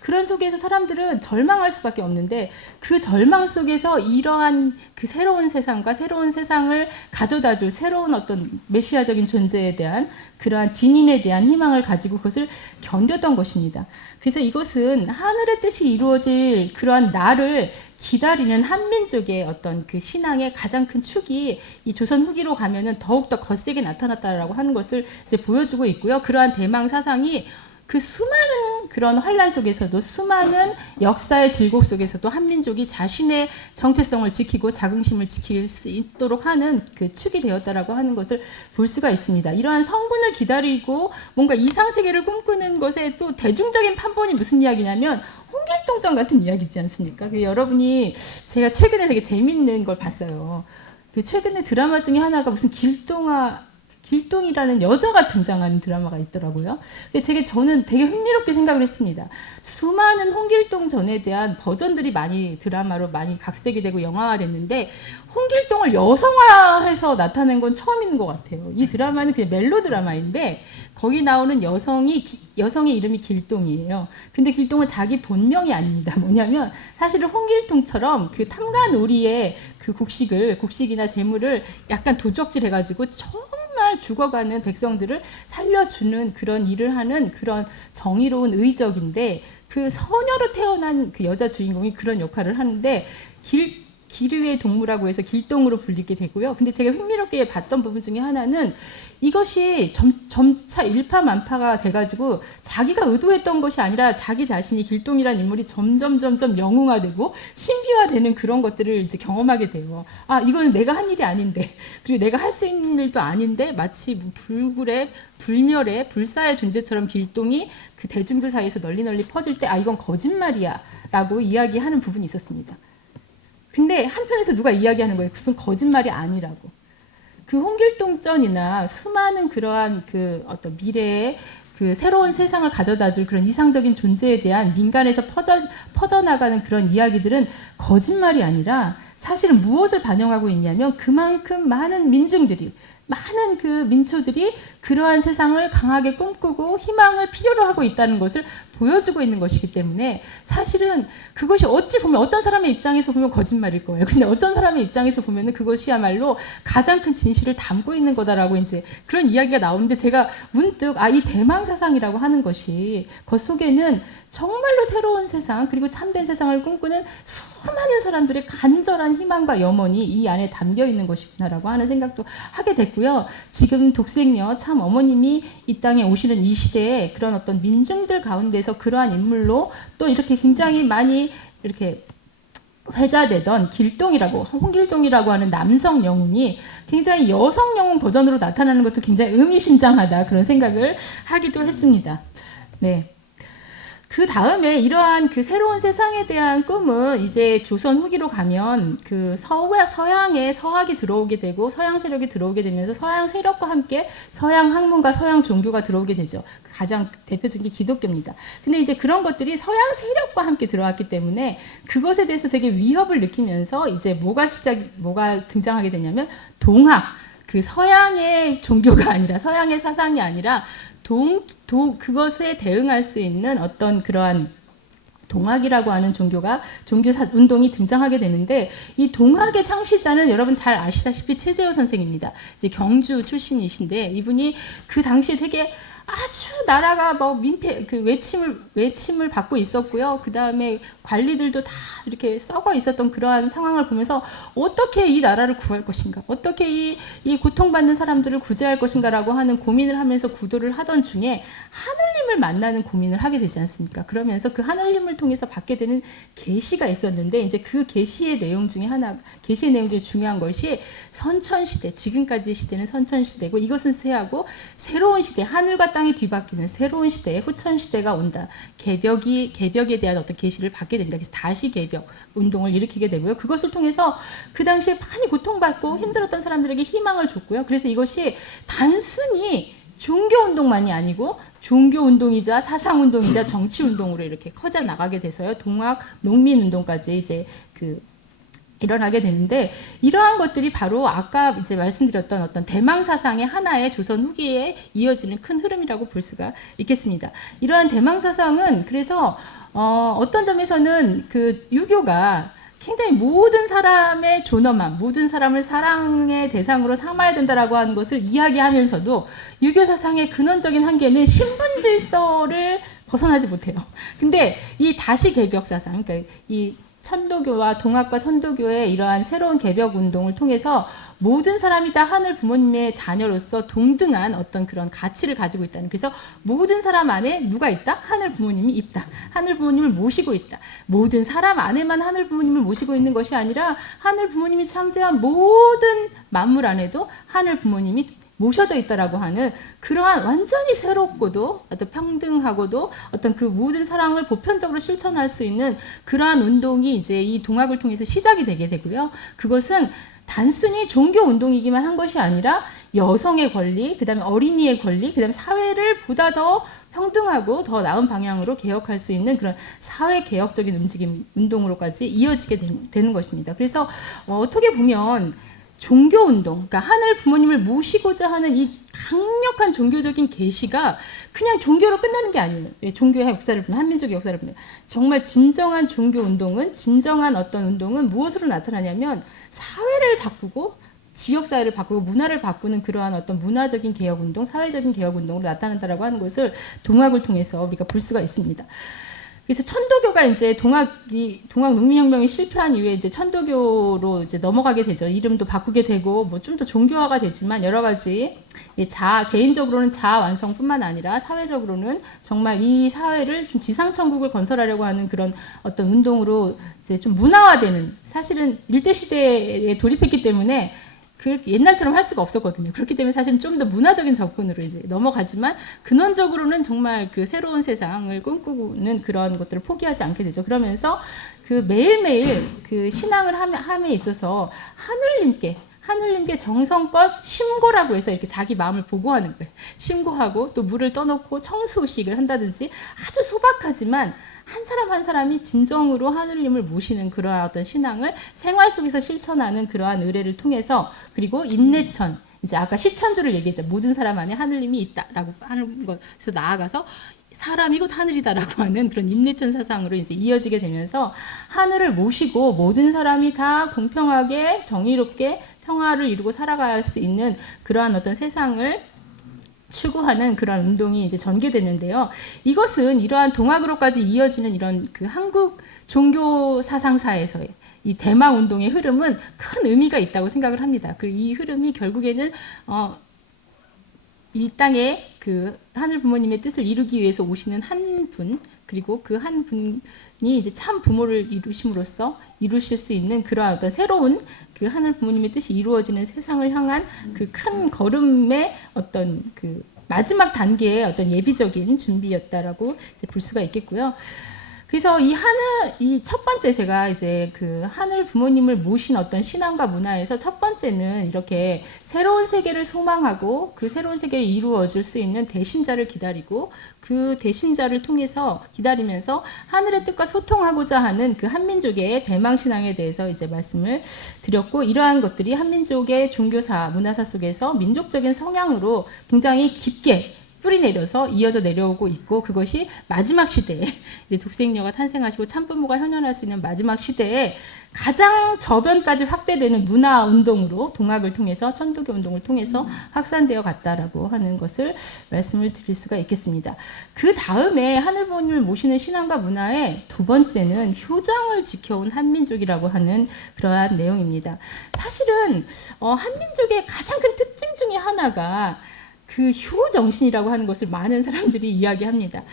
그런 속에서 사람들은 절망할 수밖에 없는데 그 절망 속에서 이러한 그 새로운 세상과 새로운 세상을 가져다줄 새로운 어떤 메시아적인 존재에 대한 그러한 진인에 대한 희망을 가지고 그것을 견뎠던 것입니다. 그래서 이것은 하늘의 뜻이 이루어질 그러한 날을 기다리는 한민족의 어떤 그 신앙의 가장 큰 축이 이 조선 후기로 가면은 더욱더 거세게 나타났다라고 하는 것을 이제 보여주고 있고요. 그러한 대망 사상이 그 수많은 그런 환란 속에서도 수많은 역사의 질곡 속에서도 한민족이 자신의 정체성을 지키고 자긍심을 지킬 수 있도록 하는 그 축이 되었다라고 하는 것을 볼 수가 있습니다. 이러한 성군을 기다리고 뭔가 이상 세계를 꿈꾸는 것에 또 대중적인 판본이 무슨 이야기냐면 홍길동전 같은 이야기지 않습니까? 여러분이 제가 최근에 되게 재밌는 걸 봤어요. 그 최근에 드라마 중에 하나가 무슨 길동이라는 여자가 등장하는 드라마가 있더라고요. 근데 저는 되게 흥미롭게 생각을 했습니다. 수많은 홍길동전에 대한 버전들이 드라마로 많이 각색이 되고 영화화 됐는데 홍길동을 여성화해서 나타낸 건 처음인 것 같아요. 이 드라마는 그냥 멜로 드라마인데 거기 나오는 여성의 이름이 길동이에요. 근데 길동은 자기 본명이 아닙니다. 뭐냐면 사실은 홍길동처럼 그 탐관오리의 그 곡식이나 재물을 약간 도적질해가지고 정말 죽어가는 백성들을 살려주는 그런 일을 하는 그런 정의로운 의적인데 그 서녀로 태어난 그 여자 주인공이 그런 역할을 하는데 기르의 동무라고 해서 길동으로 불리게 되고요. 근데 제가 흥미롭게 봤던 부분 중에 하나는 이것이 점차 일파만파가 돼가지고 자기가 의도했던 것이 아니라 자기 자신이 길동이라는 인물이 점점 영웅화되고 신비화되는 그런 것들을 이제 경험하게 돼요. 아, 이건 내가 한 일이 아닌데, 그리고 내가 할 수 있는 일도 아닌데 마치 불굴의 불멸의 불사의 존재처럼 길동이 그 대중들 사이에서 널리 퍼질 때 아, 이건 거짓말이야 라고 이야기하는 부분이 있었습니다. 근데 한편에서 누가 이야기하는 거예요. 그것은 거짓말이 아니라고. 그 홍길동전이나 수많은 그러한 그 어떤 미래의 그 새로운 세상을 가져다줄 그런 이상적인 존재에 대한 민간에서 퍼져나가는 그런 이야기들은 거짓말이 아니라 사실은 무엇을 반영하고 있냐면 그만큼 많은 민중들이 많은 그 민초들이 그러한 세상을 강하게 꿈꾸고 희망을 필요로 하고 있다는 것을 보여주고 있는 것이기 때문에 사실은 그것이 어찌 보면 어떤 사람의 입장에서 보면 거짓말일 거예요. 근데 어떤 사람의 입장에서 보면은 그것이야말로 가장 큰 진실을 담고 있는 거다라고 이제 그런 이야기가 나오는데 제가 문득 아, 이 대망사상이라고 하는 것이 그 속에는 정말로 새로운 세상 그리고 참된 세상을 꿈꾸는 수많은 사람들의 간절한 희망과 염원이 이 안에 담겨 있는 것이구나라고 하는 생각도 하게 됐고요. 지금 독생녀 참 어머님이 이 땅에 오시는 이 시대에 그런 어떤 민중들 가운데서 그러한 인물로 또 이렇게 굉장히 많이 이렇게 회자되던 길동이라고 홍길동이라고 하는 남성 영웅이 굉장히 여성 영웅 버전으로 나타나는 것도 굉장히 의미심장하다 그런 생각을 하기도 했습니다. 네. 그 다음에 이러한 그 새로운 세상에 대한 꿈은 이제 조선 후기로 가면 그 서양의 서학이 들어오게 되고 서양 세력이 들어오게 되면서 서양 세력과 함께 서양 학문과 서양 종교가 들어오게 되죠. 가장 대표적인 게 기독교입니다. 근데 이제 그런 것들이 서양 세력과 함께 들어왔기 때문에 그것에 대해서 되게 위협을 느끼면서 이제 뭐가 등장하게 되냐면 동학, 그 서양의 종교가 아니라 서양의 사상이 아니라 그것에 대응할 수 있는 어떤 그러한 동학이라고 하는 종교 운동이 등장하게 되는데 이 동학의 창시자는 여러분 잘 아시다시피 최재호 선생입니다. 이제 경주 출신이신데 이분이 그 당시에 되게 아주 나라가 뭐 민폐 그 외침을 받고 있었고요. 그 다음에 관리들도 다 이렇게 썩어 있었던 그러한 상황을 보면서 어떻게 이 나라를 구할 것인가, 어떻게 이 고통받는 사람들을 구제할 것인가라고 하는 고민을 하면서 구도를 하던 중에 하늘님을 만나는 고민을 하게 되지 않습니까? 그러면서 그 하늘님을 통해서 받게 되는 계시가 있었는데 이제 그 계시의 내용 중에 중요한 것이 선천시대, 지금까지 시대는 선천시대고 이것은 쇠하고 새로운 시대, 하늘과 땅이 뒤바뀌는 새로운 시대에 후천시대가 온다. 개벽에 대한 어떤 계시를 받게 됩니다. 그래서 다시 개벽 운동을 일으키게 되고요. 그것을 통해서 그 당시에 많이 고통받고 힘들었던 사람들에게 희망을 줬고요. 그래서 이것이 단순히 종교운동만이 아니고 종교운동이자 사상운동이자 정치운동으로 이렇게 커져 나가게 돼서요. 동학, 농민운동까지 이제 일어나게 되는데 이러한 것들이 바로 아까 이제 말씀드렸던 어떤 대망 사상의 하나의 조선 후기에 이어지는 큰 흐름이라고 볼 수가 있겠습니다. 이러한 대망 사상은 그래서 어떤 점에서는 그 유교가 굉장히 모든 사람의 존엄함, 모든 사람을 사랑의 대상으로 삼아야 된다라고 하는 것을 이야기하면서도 유교 사상의 근원적인 한계는 신분 질서를 벗어나지 못해요. 근데 이 다시 개벽 사상, 그러니까 이 천도교와 동학과 천도교의 이러한 새로운 개벽 운동을 통해서 모든 사람이 다 하늘 부모님의 자녀로서 동등한 어떤 그런 가치를 가지고 있다는, 그래서 모든 사람 안에 누가 있다? 하늘 부모님이 있다. 하늘 부모님을 모시고 있다. 모든 사람 안에만 하늘 부모님을 모시고 있는 것이 아니라 하늘 부모님이 창조한 모든 만물 안에도 하늘 부모님이 모셔져 있다라고 하는 그러한 완전히 새롭고도 어떤 평등하고도 어떤 그 모든 사랑을 보편적으로 실천할 수 있는 그러한 운동이 이제 이 동학을 통해서 시작이 되게 되고요. 그것은 단순히 종교 운동이기만 한 것이 아니라 여성의 권리, 그다음에 어린이의 권리, 그다음에 사회를 보다 더 평등하고 더 나은 방향으로 개혁할 수 있는 그런 사회 개혁적인 움직임 운동으로까지 이어지게 되는 것입니다. 그래서 어떻게 보면 종교운동, 그러니까 하늘 부모님을 모시고자 하는 이 강력한 종교적인 계시가 그냥 종교로 끝나는 게 아니에요. 종교의 역사를 보면, 한민족의 역사를 보면 정말 진정한 종교운동은, 진정한 어떤 운동은 무엇으로 나타나냐면 사회를 바꾸고 지역사회를 바꾸고 문화를 바꾸는 그러한 어떤 문화적인 개혁운동, 사회적인 개혁운동으로 나타난다라고 하는 것을 동학을 통해서 우리가 볼 수가 있습니다. 그래서 천도교가 이제 동학 농민혁명이 실패한 이후에 이제 천도교로 이제 넘어가게 되죠. 이름도 바꾸게 되고 뭐 좀 더 종교화가 되지만 여러 가지 개인적으로는 자아 완성뿐만 아니라 사회적으로는 정말 이 사회를 좀 지상천국을 건설하려고 하는 그런 어떤 운동으로 이제 좀 문화화되는, 사실은 일제 시대에 돌입했기 때문에 그 옛날처럼 할 수가 없었거든요. 그렇기 때문에 사실은 좀 더 문화적인 접근으로 이제 넘어가지만 근원적으로는 정말 그 새로운 세상을 꿈꾸는 그런 것들을 포기하지 않게 되죠. 그러면서 그 매일매일 그 신앙을 함에 있어서 하늘님께 정성껏 심고라고 해서 이렇게 자기 마음을 보고하는 거예요. 심고하고 또 물을 떠놓고 청수의식을 한다든지 아주 소박하지만 한 사람 한 사람이 진정으로 하늘님을 모시는 그러한 어떤 신앙을 생활 속에서 실천하는 그러한 의례를 통해서, 그리고 인내천, 이제 아까 시천주를 얘기했죠. 모든 사람 안에 하늘님이 있다라고 하는 것에서 나아가서 사람이 곧 하늘이다라고 하는 그런 인내천 사상으로 이제 이어지게 되면서 하늘을 모시고 모든 사람이 다 공평하게 정의롭게 평화를 이루고 살아갈 수 있는 그러한 어떤 세상을 추구하는 그런 운동이 이제 전개됐는데요. 이것은 이러한 동학으로까지 이어지는 이런 그 한국 종교 사상사에서의 이 대망 운동의 흐름은 큰 의미가 있다고 생각을 합니다. 그리고 이 흐름이 결국에는 이 땅에 그 하늘 부모님의 뜻을 이루기 위해서 오시는 한 분, 그리고 그 한 분이 이제 참 부모를 이루심으로써 이루실 수 있는 그러한 어떤 새로운 그 하늘 부모님의 뜻이 이루어지는 세상을 향한 그 큰 걸음의 어떤 그 마지막 단계의 어떤 예비적인 준비였다라고 이제 볼 수가 있겠고요. 그래서 이 첫 번째 제가 이제 그 하늘 부모님을 모신 어떤 신앙과 문화에서 첫 번째는 이렇게 새로운 세계를 소망하고 그 새로운 세계를 이루어질 수 있는 대신자를 기다리고 그 대신자를 통해서 기다리면서 하늘의 뜻과 소통하고자 하는 그 한민족의 대망 신앙에 대해서 이제 말씀을 드렸고, 이러한 것들이 한민족의 종교사, 문화사 속에서 민족적인 성향으로 굉장히 깊게 뿌리 내려서 이어져 내려오고 있고, 그것이 마지막 시대에 이제 독생녀가 탄생하시고 참부모가 현현할 수 있는 마지막 시대에 가장 저변까지 확대되는 문화 운동으로 동학을 통해서 천도교 운동을 통해서 확산되어 갔다라고 하는 것을 말씀을 드릴 수가 있겠습니다. 그 다음에 하늘 부모님을 모시는 신앙과 문화의 두 번째는 효정을 지켜온 한민족이라고 하는 그러한 내용입니다. 사실은 한민족의 가장 큰 특징 중에 하나가 그 효정신이라고 하는 것을 많은 사람들이 이야기합니다.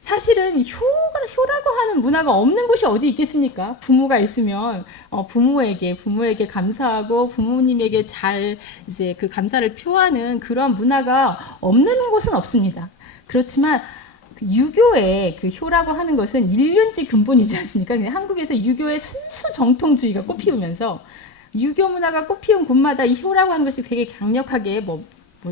사실은 효라고 하는 문화가 없는 곳이 어디 있겠습니까? 부모가 있으면 부모에게 감사하고 부모님에게 잘 이제 그 감사를 표하는 그런 문화가 없는 곳은 없습니다. 그렇지만 그 유교의 그 효라고 하는 것은 일륜지 근본이지 않습니까? 한국에서 유교의 순수 정통주의가 꽃피우면서 유교 문화가 꽃피운 곳마다 이 효라고 하는 것이 되게 강력하게 뭐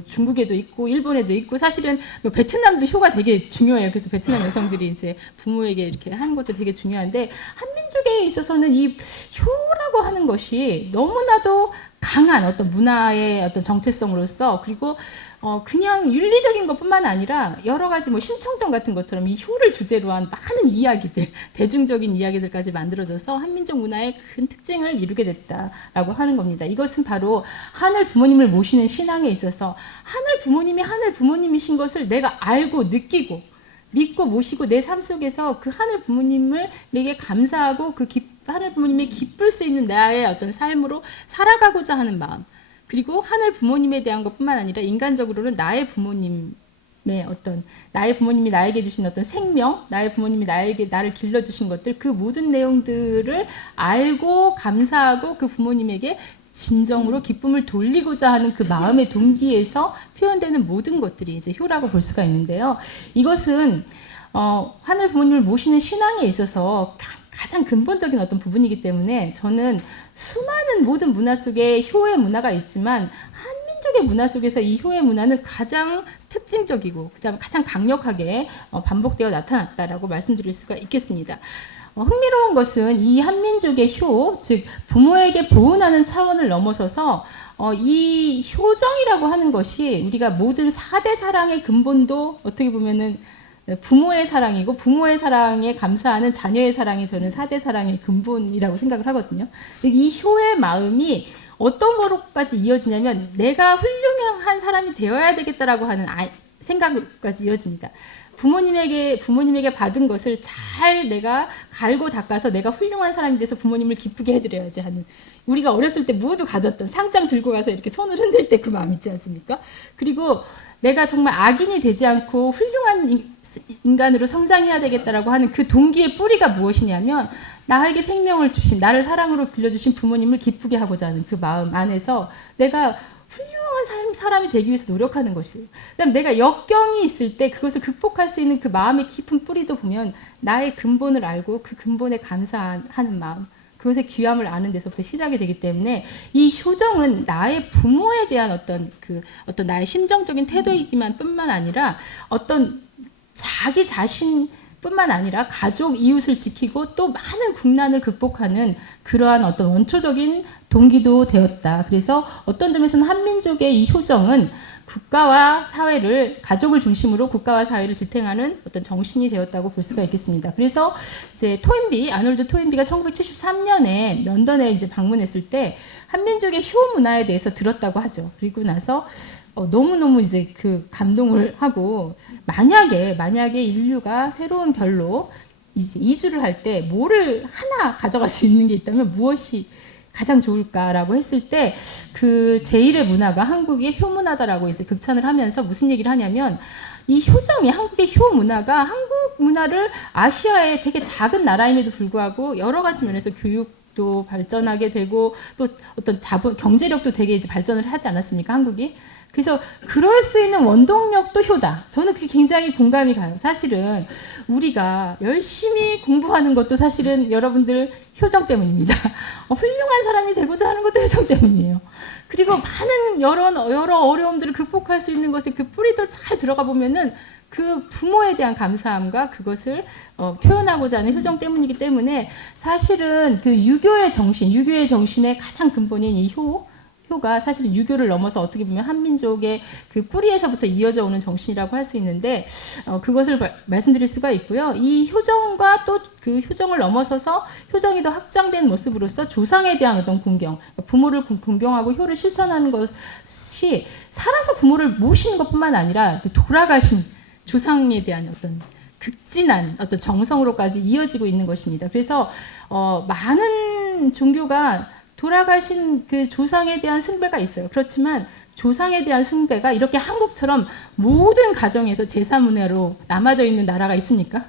중국에도 있고 일본에도 있고, 사실은 뭐 베트남도 효가 되게 중요해요. 그래서 베트남 여성들이 이제 부모에게 이렇게 하는 것도 되게 중요한데, 한민족에 있어서는 이 효라고 하는 것이 너무나도 강한 어떤 문화의 어떤 정체성으로서, 그리고 그냥 윤리적인 것뿐만 아니라 여러 가지 뭐 심청정 같은 것처럼 이 효를 주제로 한 많은 이야기들, 대중적인 이야기들까지 만들어져서 한민족 문화의 큰 특징을 이루게 됐다라고 하는 겁니다. 이것은 바로 하늘 부모님을 모시는 신앙에 있어서 하늘 부모님이 하늘 부모님이신 것을 내가 알고 느끼고 믿고 모시고 내 삶 속에서 그 하늘 부모님에게 감사하고 그 하늘 부모님이 기쁠 수 있는 나의 어떤 삶으로 살아가고자 하는 마음, 그리고 하늘 부모님에 대한 것뿐만 아니라 인간적으로는 나의 부모님이 나에게 주신 어떤 생명, 나의 부모님이 나를 길러주신 것들, 그 모든 내용들을 알고 감사하고 그 부모님에게 진정으로 기쁨을 돌리고자 하는 그 마음의 동기에서 표현되는 모든 것들이 이제 효라고 볼 수가 있는데요. 이것은 하늘 부모님을 모시는 신앙에 있어서 가장 근본적인 어떤 부분이기 때문에 저는 수많은 모든 문화 속에 효의 문화가 있지만 한민족의 문화 속에서 이 효의 문화는 가장 특징적이고 그다음에 가장 강력하게 반복되어 나타났다라고 말씀드릴 수가 있겠습니다. 흥미로운 것은 이 한민족의 효, 즉 부모에게 보은하는 차원을 넘어서서 이 효정이라고 하는 것이 우리가 모든 4대 사랑의 근본도 어떻게 보면은 부모의 사랑이고, 부모의 사랑에 감사하는 자녀의 사랑이 저는 4대 사랑의 근본이라고 생각을 하거든요. 이 효의 마음이 어떤 거로까지 이어지냐면 내가 훌륭한 사람이 되어야 되겠다라고 하는 생각까지 이어집니다. 부모님에게 받은 것을 잘 내가 갈고 닦아서 내가 훌륭한 사람이 돼서 부모님을 기쁘게 해드려야지 하는, 우리가 어렸을 때 모두 가졌던 상장 들고 가서 이렇게 손을 흔들 때 그 마음 있지 않습니까? 그리고 내가 정말 악인이 되지 않고 훌륭한 인간으로 성장해야 되겠다라고 하는 그 동기의 뿌리가 무엇이냐면, 나에게 생명을 주신, 나를 사랑으로 길러주신 부모님을 기쁘게 하고자 하는 그 마음 안에서 내가 훌륭한 사람이 되기 위해서 노력하는 것이에요. 그다음 내가 역경이 있을 때 그것을 극복할 수 있는 그 마음의 깊은 뿌리도 보면 나의 근본을 알고 그 근본에 감사하는 마음, 그것의 귀함을 아는 데서부터 시작이 되기 때문에 이 효정은 나의 부모에 대한 어떤 나의 심정적인 태도이기만 뿐만 아니라 어떤 자기 자신 뿐만 아니라 가족, 이웃을 지키고 또 많은 국난을 극복하는 그러한 어떤 원초적인 동기도 되었다. 그래서 어떤 점에서는 한민족의 이 효정은 국가와 사회를, 가족을 중심으로 국가와 사회를 지탱하는 어떤 정신이 되었다고 볼 수가 있겠습니다. 그래서 이제 아놀드 토인비가 1973년에 런던에 이제 방문했을 때 한민족의 효 문화에 대해서 들었다고 하죠. 그리고 나서 너무너무 이제 그 감동을 하고, 만약에 인류가 새로운 별로 이제 이주를 할 때 뭐를 하나 가져갈 수 있는 게 있다면 무엇이 가장 좋을까라고 했을 때 그 제1의 문화가 한국의 효문화다라고 이제 극찬을 하면서 무슨 얘기를 하냐면, 이 효정이, 한국의 효 문화가 한국 문화를 아시아의 되게 작은 나라임에도 불구하고 여러 가지 면에서 교육도 발전하게 되고 또 어떤 경제력도 되게 이제 발전을 하지 않았습니까, 한국이? 그래서 그럴 수 있는 원동력도 효다. 저는 그게 굉장히 공감이 가요. 사실은 우리가 열심히 공부하는 것도 사실은 여러분들 효정 때문입니다. 훌륭한 사람이 되고자 하는 것도 효정 때문이에요. 그리고 많은 여러 어려움들을 극복할 수 있는 것에 그 뿌리도 잘 들어가 보면은 그 부모에 대한 감사함과 그것을 표현하고자 하는 효정 때문이기 때문에, 사실은 그 유교의 정신의 가장 근본인 이 효가 사실은 유교를 넘어서 어떻게 보면 한민족의 그 뿌리에서부터 이어져 오는 정신이라고 할 수 있는데, 그것을 말씀드릴 수가 있고요. 이 효정과 또 그 효정을 넘어서서 효정이 더 확장된 모습으로서 조상에 대한 어떤 공경, 부모를 공경하고 효를 실천하는 것이 살아서 부모를 모시는 것뿐만 아니라 이제 돌아가신 조상에 대한 어떤 극진한 어떤 정성으로까지 이어지고 있는 것입니다. 그래서 많은 종교가 돌아가신 그 조상에 대한 숭배가 있어요. 그렇지만 조상에 대한 숭배가 이렇게 한국처럼 모든 가정에서 제사 문화로 남아져 있는 나라가 있습니까?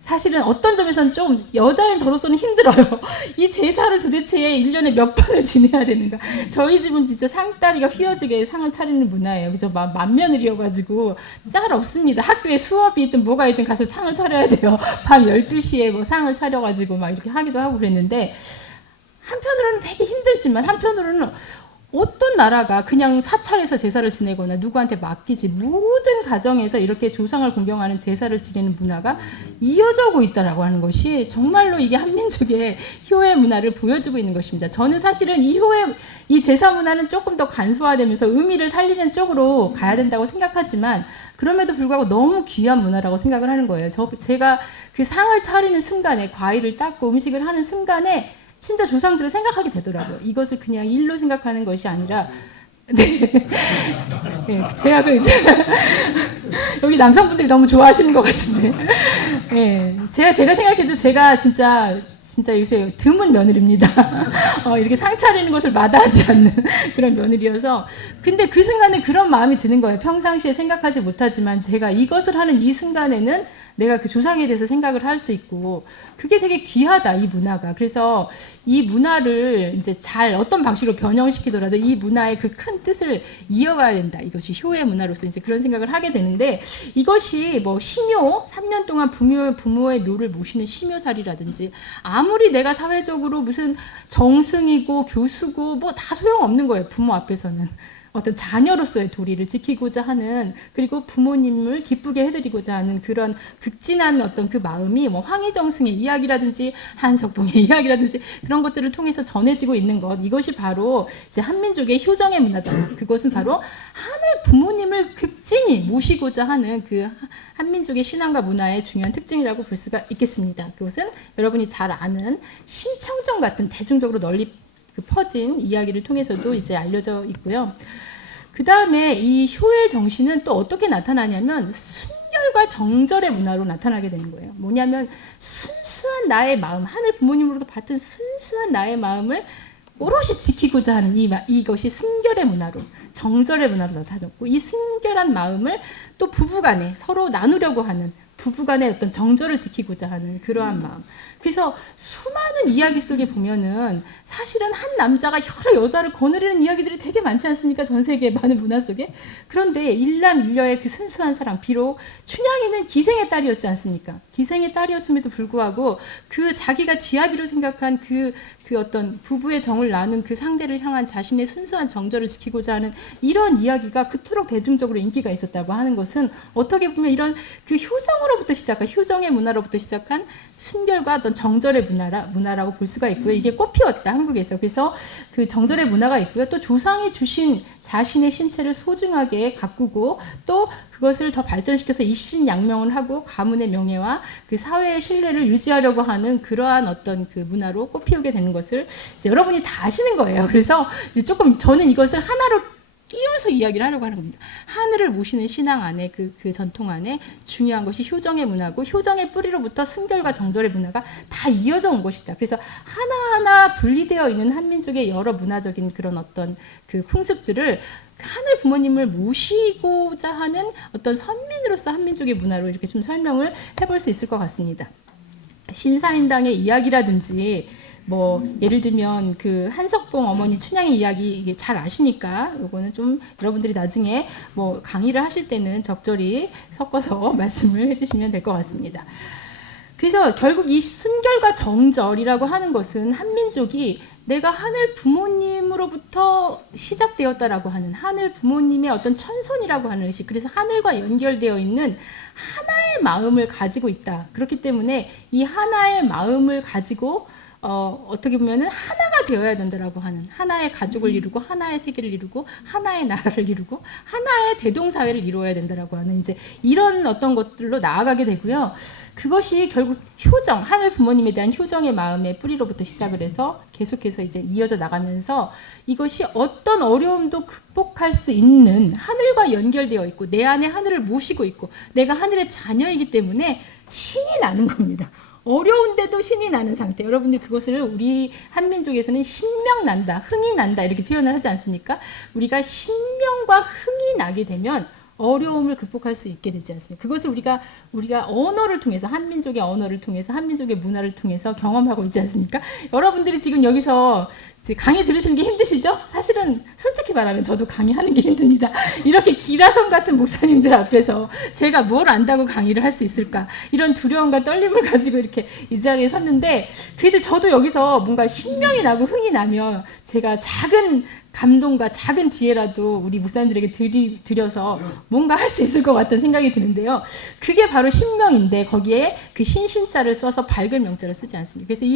사실은 어떤 점에서는 좀 여자인 저로서는 힘들어요. 이 제사를 도대체 1년에 몇 번을 지내야 되는가. 저희 집은 진짜 상다리가 휘어지게 상을 차리는 문화예요. 그래서 맏며느리여가지고 짤 없습니다. 학교에 수업이 있든 뭐가 있든 가서 상을 차려야 돼요. 밤 12시에 뭐 상을 차려가지고 막 이렇게 하기도 하고 그랬는데, 한편으로는 되게 힘들지만 한편으로는 어떤 나라가 그냥 사찰에서 제사를 지내거나 누구한테 맡기지, 모든 가정에서 이렇게 조상을 공경하는 제사를 지내는 문화가 이어져 오고 있다라고 하는 것이 정말로 이게 한민족의 효의 문화를 보여주고 있는 것입니다. 저는 사실은 이 제사 문화는 조금 더 간소화되면서 의미를 살리는 쪽으로 가야 된다고 생각하지만, 그럼에도 불구하고 너무 귀한 문화라고 생각을 하는 거예요. 제가 그 상을 차리는 순간에, 과일을 닦고 음식을 하는 순간에 진짜 조상들을 생각하게 되더라고요. 이것을 그냥 일로 생각하는 것이 아니라, 네, 제가 여기 남성분들이 너무 좋아하시는 것 같은데, 네, 제가 생각해도 제가 진짜 요새 드문 며느리입니다. 이렇게 상 차리는 것을 마다하지 않는 그런 며느리여서. 근데 그 순간에 그런 마음이 드는 거예요. 평상시에 생각하지 못하지만 제가 이것을 하는 이 순간에는 내가 그 조상에 대해서 생각을 할 수 있고, 그게 되게 귀하다, 이 문화가. 그래서 이 문화를 이제 잘 어떤 방식으로 변형시키더라도 이 문화의 그 큰 뜻을 이어가야 된다. 이것이 효의 문화로서 이제 그런 생각을 하게 되는데, 이것이 뭐 심요, 3년 동안 부모의 묘를 모시는 심요살이라든지, 아무리 내가 사회적으로 무슨 정승이고 교수고 뭐 다 소용없는 거예요. 부모 앞에서는. 어떤 자녀로서의 도리를 지키고자 하는, 그리고 부모님을 기쁘게 해드리고자 하는 그런 극진한 어떤 그 마음이 뭐 황희정승의 이야기라든지 한석봉의 이야기라든지 그런 것들을 통해서 전해지고 있는 것, 이것이 바로 이제 한민족의 효정의 문화다. 그것은 바로 하늘 부모님을 극진히 모시고자 하는 그 한민족의 신앙과 문화의 중요한 특징이라고 볼 수가 있겠습니다. 그것은 여러분이 잘 아는 심청정 같은 대중적으로 널리 퍼진 이야기를 통해서도 이제 알려져 있고요. 그 다음에 이 효의 정신은 또 어떻게 나타나냐면 순결과 정절의 문화로 나타나게 되는 거예요. 뭐냐면 순수한 나의 마음, 하늘 부모님으로부터 받은 순수한 나의 마음을 오롯이 지키고자 하는 이것이 순결의 문화로, 정절의 문화로 나타났고, 이 순결한 마음을 또 부부간에 서로 나누려고 하는, 부부간의 어떤 정절을 지키고자 하는 그러한 마음. 그래서 수많은 이야기 속에 보면은 사실은 한 남자가 여러 여자를 거느리는 이야기들이 되게 많지 않습니까? 전 세계 많은 문화 속에. 그런데 일남일녀의 그 순수한 사랑, 비록 춘향이는 기생의 딸이었지 않습니까? 기생의 딸이었음에도 불구하고 그 자기가 지아비로 생각한 그 어떤 부부의 정을 나눈 그 상대를 향한 자신의 순수한 정절을 지키고자 하는 이런 이야기가 그토록 대중적으로 인기가 있었다고 하는 것은 어떻게 보면 이런 그 효정으로부터 시작한, 효정의 문화로부터 시작한 순결과 어떤 정절의 문화라고 볼 수가 있고요. 이게 꽃피웠다, 한국에서. 그래서 그 정절의 문화가 있고요. 또 조상이 주신 자신의 신체를 소중하게 가꾸고 또 그것을 더 발전시켜서 이신양명을 하고 가문의 명예와 그 사회의 신뢰를 유지하려고 하는 그러한 어떤 그 문화로 꽃피우게 되는 것을 이제 여러분이 다 아시는 거예요. 그래서 이제 조금 저는 이것을 하나로 끼워서 이야기를 하려고 하는 겁니다. 하늘을 모시는 신앙 안에 그 전통 안에 중요한 것이 효정의 문화고, 효정의 뿌리로부터 순결과 정절의 문화가 다 이어져 온 것이다. 그래서 하나하나 분리되어 있는 한민족의 여러 문화적인 그런 어떤 그 풍습들을 하늘 부모님을 모시고자 하는 어떤 선민으로서 한민족의 문화로 이렇게 좀 설명을 해볼 수 있을 것 같습니다. 신사임당의 이야기라든지 뭐 예를 들면 그 한석봉 어머니 춘향의 이야기 이게 잘 아시니까 요거는 좀 여러분들이 나중에 뭐 강의를 하실 때는 적절히 섞어서 말씀을 해주시면 될 것 같습니다. 그래서 결국 이 순결과 정절이라고 하는 것은 한민족이 내가 하늘 부모님으로부터 시작되었다라고 하는, 하늘 부모님의 어떤 천손이라고 하는 의식, 그래서 하늘과 연결되어 있는 하나의 마음을 가지고 있다. 그렇기 때문에 이 하나의 마음을 가지고 어떻게 보면은 하나가 되어야 된다라고 하는, 하나의 가족을 이루고 하나의 세계를 이루고 하나의 나라를 이루고 하나의 대동사회를 이루어야 된다라고 하는 이제 이런 어떤 것들로 나아가게 되고요. 그것이 결국 효정, 하늘 부모님에 대한 효정의 마음의 뿌리로부터 시작을 해서 계속해서 이제 이어져 나가면서 이것이 어떤 어려움도 극복할 수 있는, 하늘과 연결되어 있고 내 안에 하늘을 모시고 있고 내가 하늘의 자녀이기 때문에 신이 나는 겁니다. 어려운데도 신이 나는 상태. 여러분들 그것을 우리 한민족에서는 신명 난다, 흥이 난다 이렇게 표현을 하지 않습니까? 우리가 신명과 흥이 나게 되면 어려움을 극복할 수 있게 되지 않습니까? 그것을 우리가 언어를 통해서, 한민족의 언어를 통해서, 한민족의 문화를 통해서 경험하고 있지 않습니까? 여러분들이 지금 여기서 강의 들으시는 게 힘드시죠? 사실은 솔직히 말하면 저도 강의하는 게 힘듭니다. 이렇게 기라성 같은 목사님들 앞에서 제가 뭘 안다고 강의를 할 수 있을까? 이런 두려움과 떨림을 가지고 이렇게 이 자리에 섰는데, 그래도 저도 여기서 뭔가 신명이 나고 흥이 나면 제가 작은 감동과 작은 지혜라도 우리 목사님들에게 드려서 뭔가 할 수 있을 것 같다는 생각이 드는데요. 그게 바로 신명인데 거기에 그 신신자를 써서 밝은 명자를 쓰지 않습니까? 그래서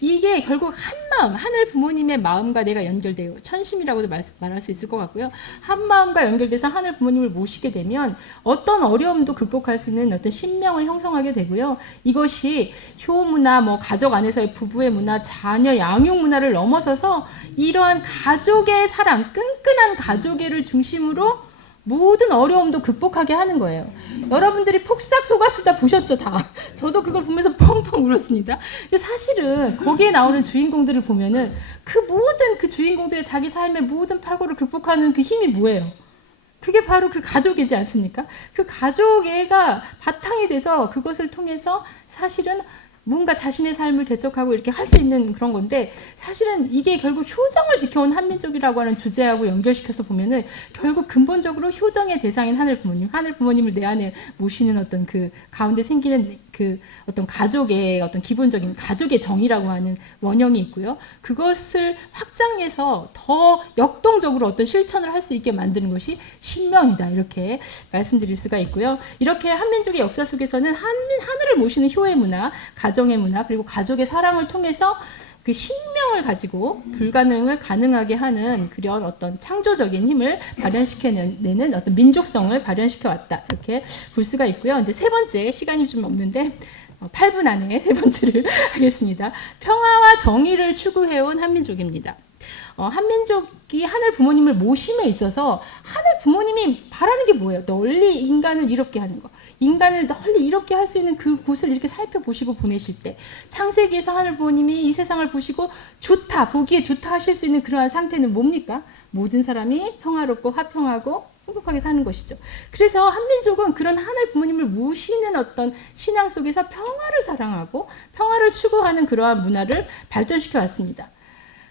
이게 결국 한 마음, 하늘 부모님의 마음과 내가 연결되어 천심이라고도 말할 수 있을 것 같고요. 한 마음과 연결돼서 하늘 부모님을 모시게 되면 어떤 어려움도 극복할 수 있는 어떤 신명을 형성하게 되고요. 이것이 효문화, 뭐 가족 안에서의 부부의 문화, 자녀 양육 문화를 넘어서서 이러한 가족의 사랑, 끈끈한 가족애를 중심으로 모든 어려움도 극복하게 하는 거예요. 여러분들이 폭삭 속았수다 보셨죠, 다. 저도 그걸 보면서 펑펑 울었습니다. 근데 사실은 거기에 나오는 주인공들을 보면은 그 모든 그 주인공들의 자기 삶의 모든 파고를 극복하는 그 힘이 뭐예요? 그게 바로 그 가족이지 않습니까? 그 가족애가 바탕이 돼서 그것을 통해서 사실은 뭔가 자신의 삶을 개척하고 이렇게 할 수 있는 그런 건데, 사실은 이게 결국 효정을 지켜온 한민족이라고 하는 주제하고 연결시켜서 보면은 결국 근본적으로 효정의 대상인 하늘 부모님을 내 안에 모시는 어떤 그 가운데 생기는 그 어떤 가족의 어떤 기본적인 가족의 정이라고 하는 원형이 있고요. 그것을 확장해서 더 역동적으로 어떤 실천을 할 수 있게 만드는 것이 신명이다, 이렇게 말씀드릴 수가 있고요. 이렇게 한민족의 역사 속에서는 하늘을 모시는 효의 문화, 가정의 문화, 그리고 가족의 사랑을 통해서 그 신명을 가지고 불가능을 가능하게 하는 그런 어떤 창조적인 힘을 발현시켜내는 어떤 민족성을 발현시켜 왔다, 이렇게 볼 수가 있고요. 이제 세 번째, 시간이 좀 없는데 8분 안에 세 번째를 하겠습니다. 평화와 정의를 추구해온 한민족입니다. 한민족이 하늘 부모님을 모심에 있어서 하늘 부모님이 바라는 게 뭐예요? 널리 인간을 이롭게 하는 거. 인간을 널리 이롭게 할 수 있는 그 곳을 이렇게 살펴보시고 보내실 때 창세기에서 하늘 부모님이 이 세상을 보시고 좋다, 보기에 좋다 하실 수 있는 그러한 상태는 뭡니까? 모든 사람이 평화롭고 화평하고 행복하게 사는 것이죠. 그래서 한민족은 그런 하늘 부모님을 모시는 어떤 신앙 속에서 평화를 사랑하고 평화를 추구하는 그러한 문화를 발전시켜 왔습니다.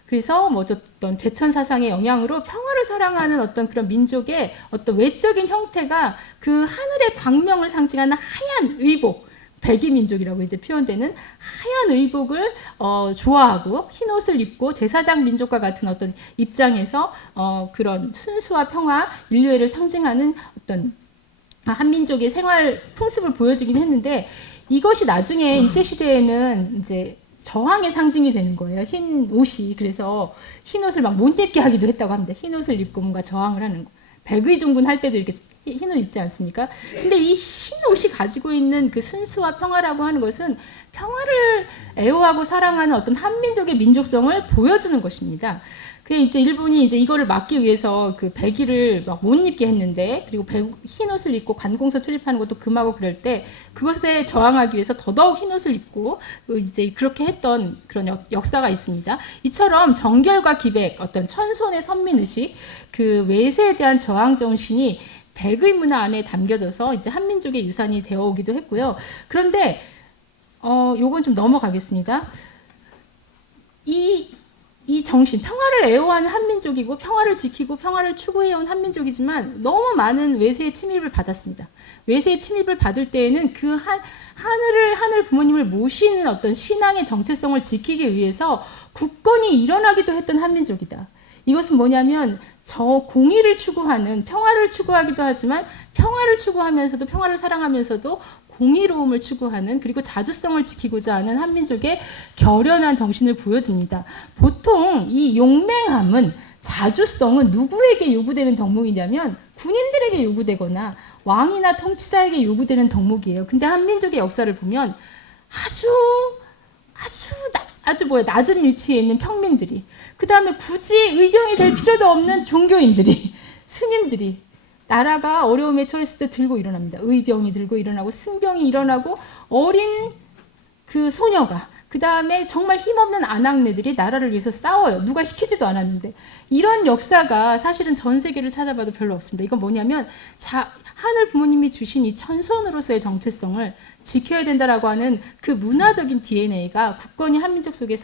그래서 뭐 어떤 제천 사상의 영향으로 평화를 사랑하는 어떤 그런 민족의 어떤 외적인 형태가 그 하늘의 광명을 상징하는 하얀 의복, 백의 민족이라고 이제 표현되는 하얀 의복을 좋아하고 흰 옷을 입고 제사장 민족과 같은 어떤 입장에서 그런 순수와 평화, 인류애를 상징하는 어떤 한민족의 생활 풍습을 보여주긴 했는데 이것이 나중에 일제시대에는 이제 저항의 상징이 되는 거예요. 흰 옷이. 그래서 흰 옷을 막 못 입게 하기도 했다고 합니다. 흰 옷을 입고 뭔가 저항을 하는 거. 백의종군 할 때도 이렇게 흰 옷 입지 않습니까? 근데 이 흰 옷이 가지고 있는 그 순수와 평화라고 하는 것은 평화를 애호하고 사랑하는 어떤 한민족의 민족성을 보여주는 것입니다. 그 이제 일본이 이제 이거를 막기 위해서 그 백의를 막 못 입게 했는데 그리고 흰 옷을 입고 관공서 출입하는 것도 금하고 그럴 때 그것에 저항하기 위해서 더더욱 흰 옷을 입고 이제 그렇게 했던 그런 역사가 있습니다. 이처럼 정결과 기백, 어떤 천손의 선민의식, 그 외세에 대한 저항 정신이 백의 문화 안에 담겨져서 이제 한민족의 유산이 되어 오기도 했고요. 그런데 요건 좀 넘어가겠습니다. 이 정신, 평화를 애호하는 한민족이고 평화를 지키고 평화를 추구해온 한민족이지만 너무 많은 외세의 침입을 받았습니다. 외세의 침입을 받을 때에는 그 하늘 부모님을 모시는 어떤 신앙의 정체성을 지키기 위해서 국권이 일어나기도 했던 한민족이다. 이것은 뭐냐면 저 공의를 추구하는 평화를 추구하기도 하지만 평화를 추구하면서도 평화를 사랑하면서도 공의로움을 추구하는 그리고 자주성을 지키고자 하는 한민족의 결연한 정신을 보여줍니다. 보통 이 용맹함은 자주성은 누구에게 요구되는 덕목이냐면 군인들에게 요구되거나 왕이나 통치자에게 요구되는 덕목이에요. 근데 한민족의 역사를 보면 아주 낮은 위치에 있는 평민들이 그 다음에 굳이 의병이 될 필요도 없는 종교인들이 스님들이 나라가 어려움에 처했을 때 들고 일어납니다. 의병이 들고 일어나고 승병이 일어나고 어린 그 소녀가 그 다음에 정말 힘없는 아낙네들이 나라를 위해서 싸워요. 누가 시키지도 않았는데 이런 역사가 사실은 전 세계를 찾아봐도 별로 없습니다. 이건 뭐냐면 하늘 부모님이 주신 이 천손으로서의 정체성을 지켜야 된다라고 하는 그 문화적인 DNA가 굳건히 한민족 속에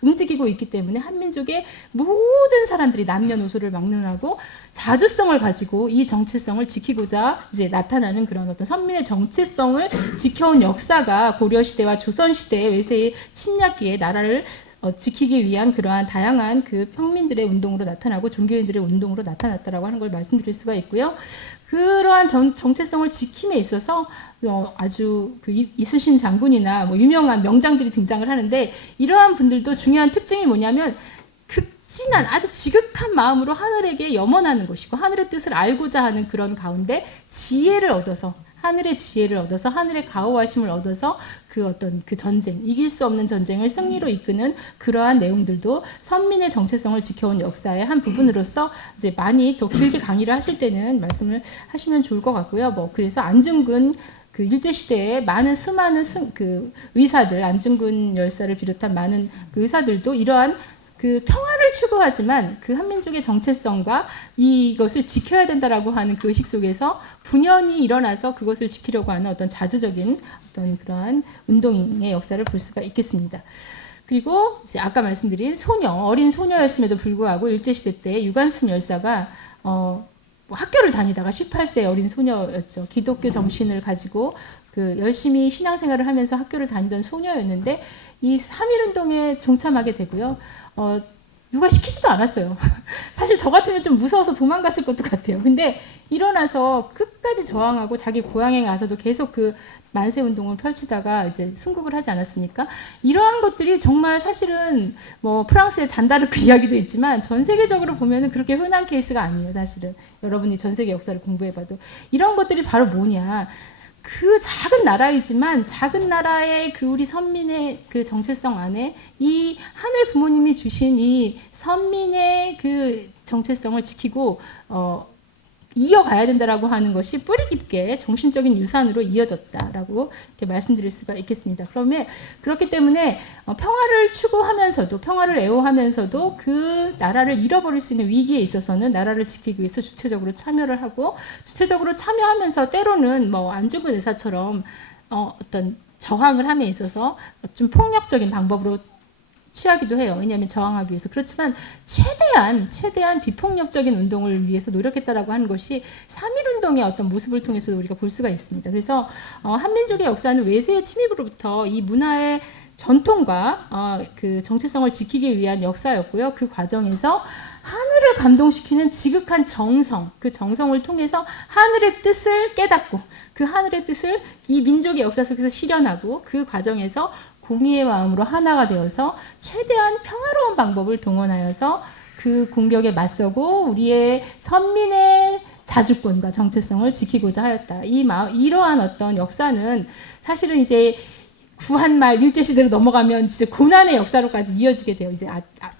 움직이고 있기 때문에 한민족의 모든 사람들이 남녀노소를 막론하고 자주성을 가지고 이 정체성을 지키고자 이제 나타나는 그런 어떤 선민의 정체성을 지켜온 역사가 고려시대와 조선시대의 외세의 침략기에 나라를 지키기 위한 그러한 다양한 그 평민들의 운동으로 나타나고 종교인들의 운동으로 나타났다라고 하는 걸 말씀드릴 수가 있고요. 그러한 정체성을 지킴에 있어서 아주 그 이순신 장군이나 뭐 유명한 명장들이 등장을 하는데 이러한 분들도 중요한 특징이 뭐냐면 극진한 아주 지극한 마음으로 하늘에게 염원하는 것이고 하늘의 뜻을 알고자 하는 그런 가운데 지혜를 얻어서 하늘의 지혜를 얻어서 하늘의 가호하심을 얻어서 그 어떤 그 전쟁, 이길 수 없는 전쟁을 승리로 이끄는 그러한 내용들도 선민의 정체성을 지켜온 역사의 한 부분으로서 이제 많이 더 길게 강의를 하실 때는 말씀을 하시면 좋을 것 같고요. 뭐 그래서 안중근 그 일제시대에 수많은 그 의사들, 안중근 열사를 비롯한 많은 그 의사들도 이러한 그 평화를 추구하지만 그 한민족의 정체성과 이것을 지켜야 된다라고 하는 그 의식 속에서 분연이 일어나서 그것을 지키려고 하는 어떤 자주적인 어떤 그러한 운동의 역사를 볼 수가 있겠습니다. 그리고 이제 아까 말씀드린 어린 소녀였음에도 불구하고 일제시대 때 유관순 열사가 학교를 다니다가 18세 어린 소녀였죠. 기독교 정신을 가지고 그 열심히 신앙생활을 하면서 학교를 다니던 소녀였는데 이 3.1운동에 동참하게 되고요. 누가 시키지도 않았어요. 사실 저 같으면 좀 무서워서 도망갔을 것도 같아요. 근데 일어나서 끝까지 저항하고 자기 고향에 가서도 계속 그 만세운동을 펼치다가 이제 순국을 하지 않았습니까? 이러한 것들이 정말 사실은 뭐 프랑스의 잔다르크 이야기도 있지만 전 세계적으로 보면은 그렇게 흔한 케이스가 아니에요. 사실은 여러분이 전 세계 역사를 공부해봐도 이런 것들이 바로 뭐냐? 그 작은 나라이지만 작은 나라의 그 우리 선민의 그 정체성 안에 이 하늘 부모님이 주신 이 선민의 그 정체성을 지키고 이어가야 된다라고 하는 것이 뿌리 깊게 정신적인 유산으로 이어졌다라고 이렇게 말씀드릴 수가 있겠습니다. 그러면 그렇기 때문에 평화를 추구하면서도 평화를 애호하면서도 그 나라를 잃어버릴 수 있는 위기에 있어서는 나라를 지키기 위해서 주체적으로 참여를 하고 주체적으로 참여하면서 때로는 뭐 안중근 의사처럼 어떤 저항을 함에 있어서 좀 폭력적인 방법으로 취하기도 해요. 왜냐하면 저항하기 위해서. 그렇지만 최대한 비폭력적인 운동을 위해서 노력했다라고 하는 것이 3.1운동의 어떤 모습을 통해서도 우리가 볼 수가 있습니다. 그래서 한민족의 역사는 외세의 침입으로부터 이 문화의 전통과 그 정체성을 지키기 위한 역사였고요. 그 과정에서 하늘을 감동시키는 지극한 정성, 그 정성을 통해서 하늘의 뜻을 깨닫고 그 하늘의 뜻을 이 민족의 역사 속에서 실현하고 그 과정에서 공의의 마음으로 하나가 되어서 최대한 평화로운 방법을 동원하여서 그 공격에 맞서고 우리의 선민의 자주권과 정체성을 지키고자 하였다. 이러한 어떤 역사는 사실은 이제 구한말 일제시대로 넘어가면 진짜 고난의 역사로까지 이어지게 돼요. 이제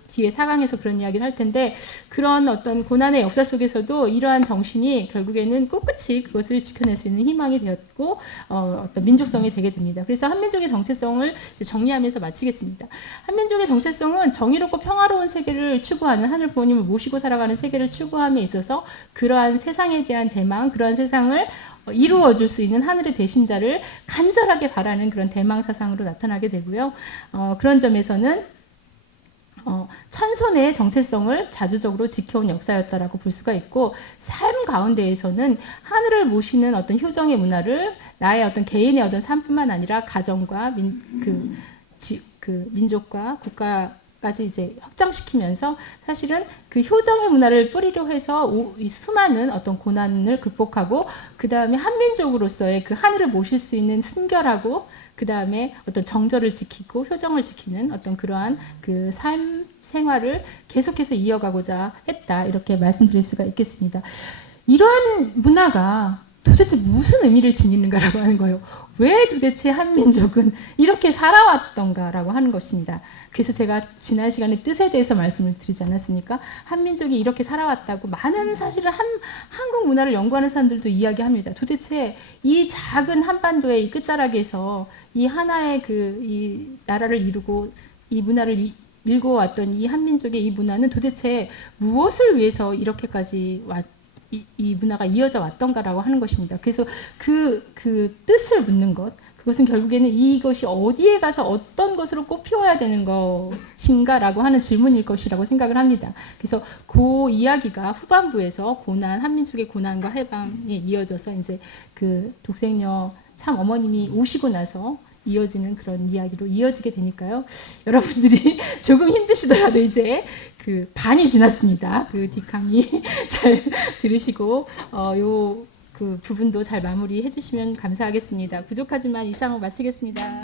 뒤에 4강에서 그런 이야기를 할 텐데 그런 어떤 고난의 역사 속에서도 이러한 정신이 결국에는 꿋꿋이 그것을 지켜낼 수 있는 희망이 되었고 어떤 민족성이 되게 됩니다. 그래서 한민족의 정체성을 정리하면서 마치겠습니다. 한민족의 정체성은 정의롭고 평화로운 세계를 추구하는 하늘 부모님을 모시고 살아가는 세계를 추구함에 있어서 그러한 세상에 대한 대망, 그러한 세상을 이루어줄 수 있는 하늘의 대신자를 간절하게 바라는 그런 대망 사상으로 나타나게 되고요. 그런 점에서는 천손의 정체성을 자주적으로 지켜온 역사였다라고 볼 수가 있고 삶 가운데에서는 하늘을 모시는 어떤 효정의 문화를 나의 어떤 개인의 어떤 삶뿐만 아니라 가정과 민족과 국가까지 이제 확장시키면서 사실은 그 효정의 문화를 뿌리로 해서 이 수많은 어떤 고난을 극복하고 그 다음에 한민족으로서의 그 하늘을 모실 수 있는 순결하고 그 다음에 어떤 정절을 지키고 효정을 지키는 어떤 그러한 그 삶 생활을 계속해서 이어가고자 했다 이렇게 말씀드릴 수가 있겠습니다. 이러한 문화가 도대체 무슨 의미를 지니는가라고 하는 거예요. 왜 도대체 한민족은 이렇게 살아왔던가라고 하는 것입니다. 그래서 제가 지난 시간에 뜻에 대해서 말씀을 드리지 않았습니까? 한민족이 이렇게 살아왔다고 많은 사실은 한국 문화를 연구하는 사람들도 이야기합니다. 도대체 이 작은 한반도의 이 끝자락에서 이 하나의 이 나라를 이루고 이 문화를 일궈왔던 이 한민족의 이 문화는 도대체 무엇을 위해서 이렇게까지 이 문화가 이어져 왔던가라고 하는 것입니다. 그래서 그 뜻을 묻는 것, 그것은 결국에는 이것이 어디에 가서 어떤 것으로 꽃피워야 되는 것인가라고 하는 질문일 것이라고 생각을 합니다. 그래서 그 이야기가 후반부에서 한민족의 고난과 해방에 이어져서 이제 그 독생녀 참 어머님이 오시고 나서 이어지는 그런 이야기로 이어지게 되니까요. 여러분들이 조금 힘드시더라도 이제 그 반이 지났습니다. 그 뒷강의 잘 들으시고 요 그 부분도 잘 마무리해 주시면 감사하겠습니다. 부족하지만 이상으로 마치겠습니다.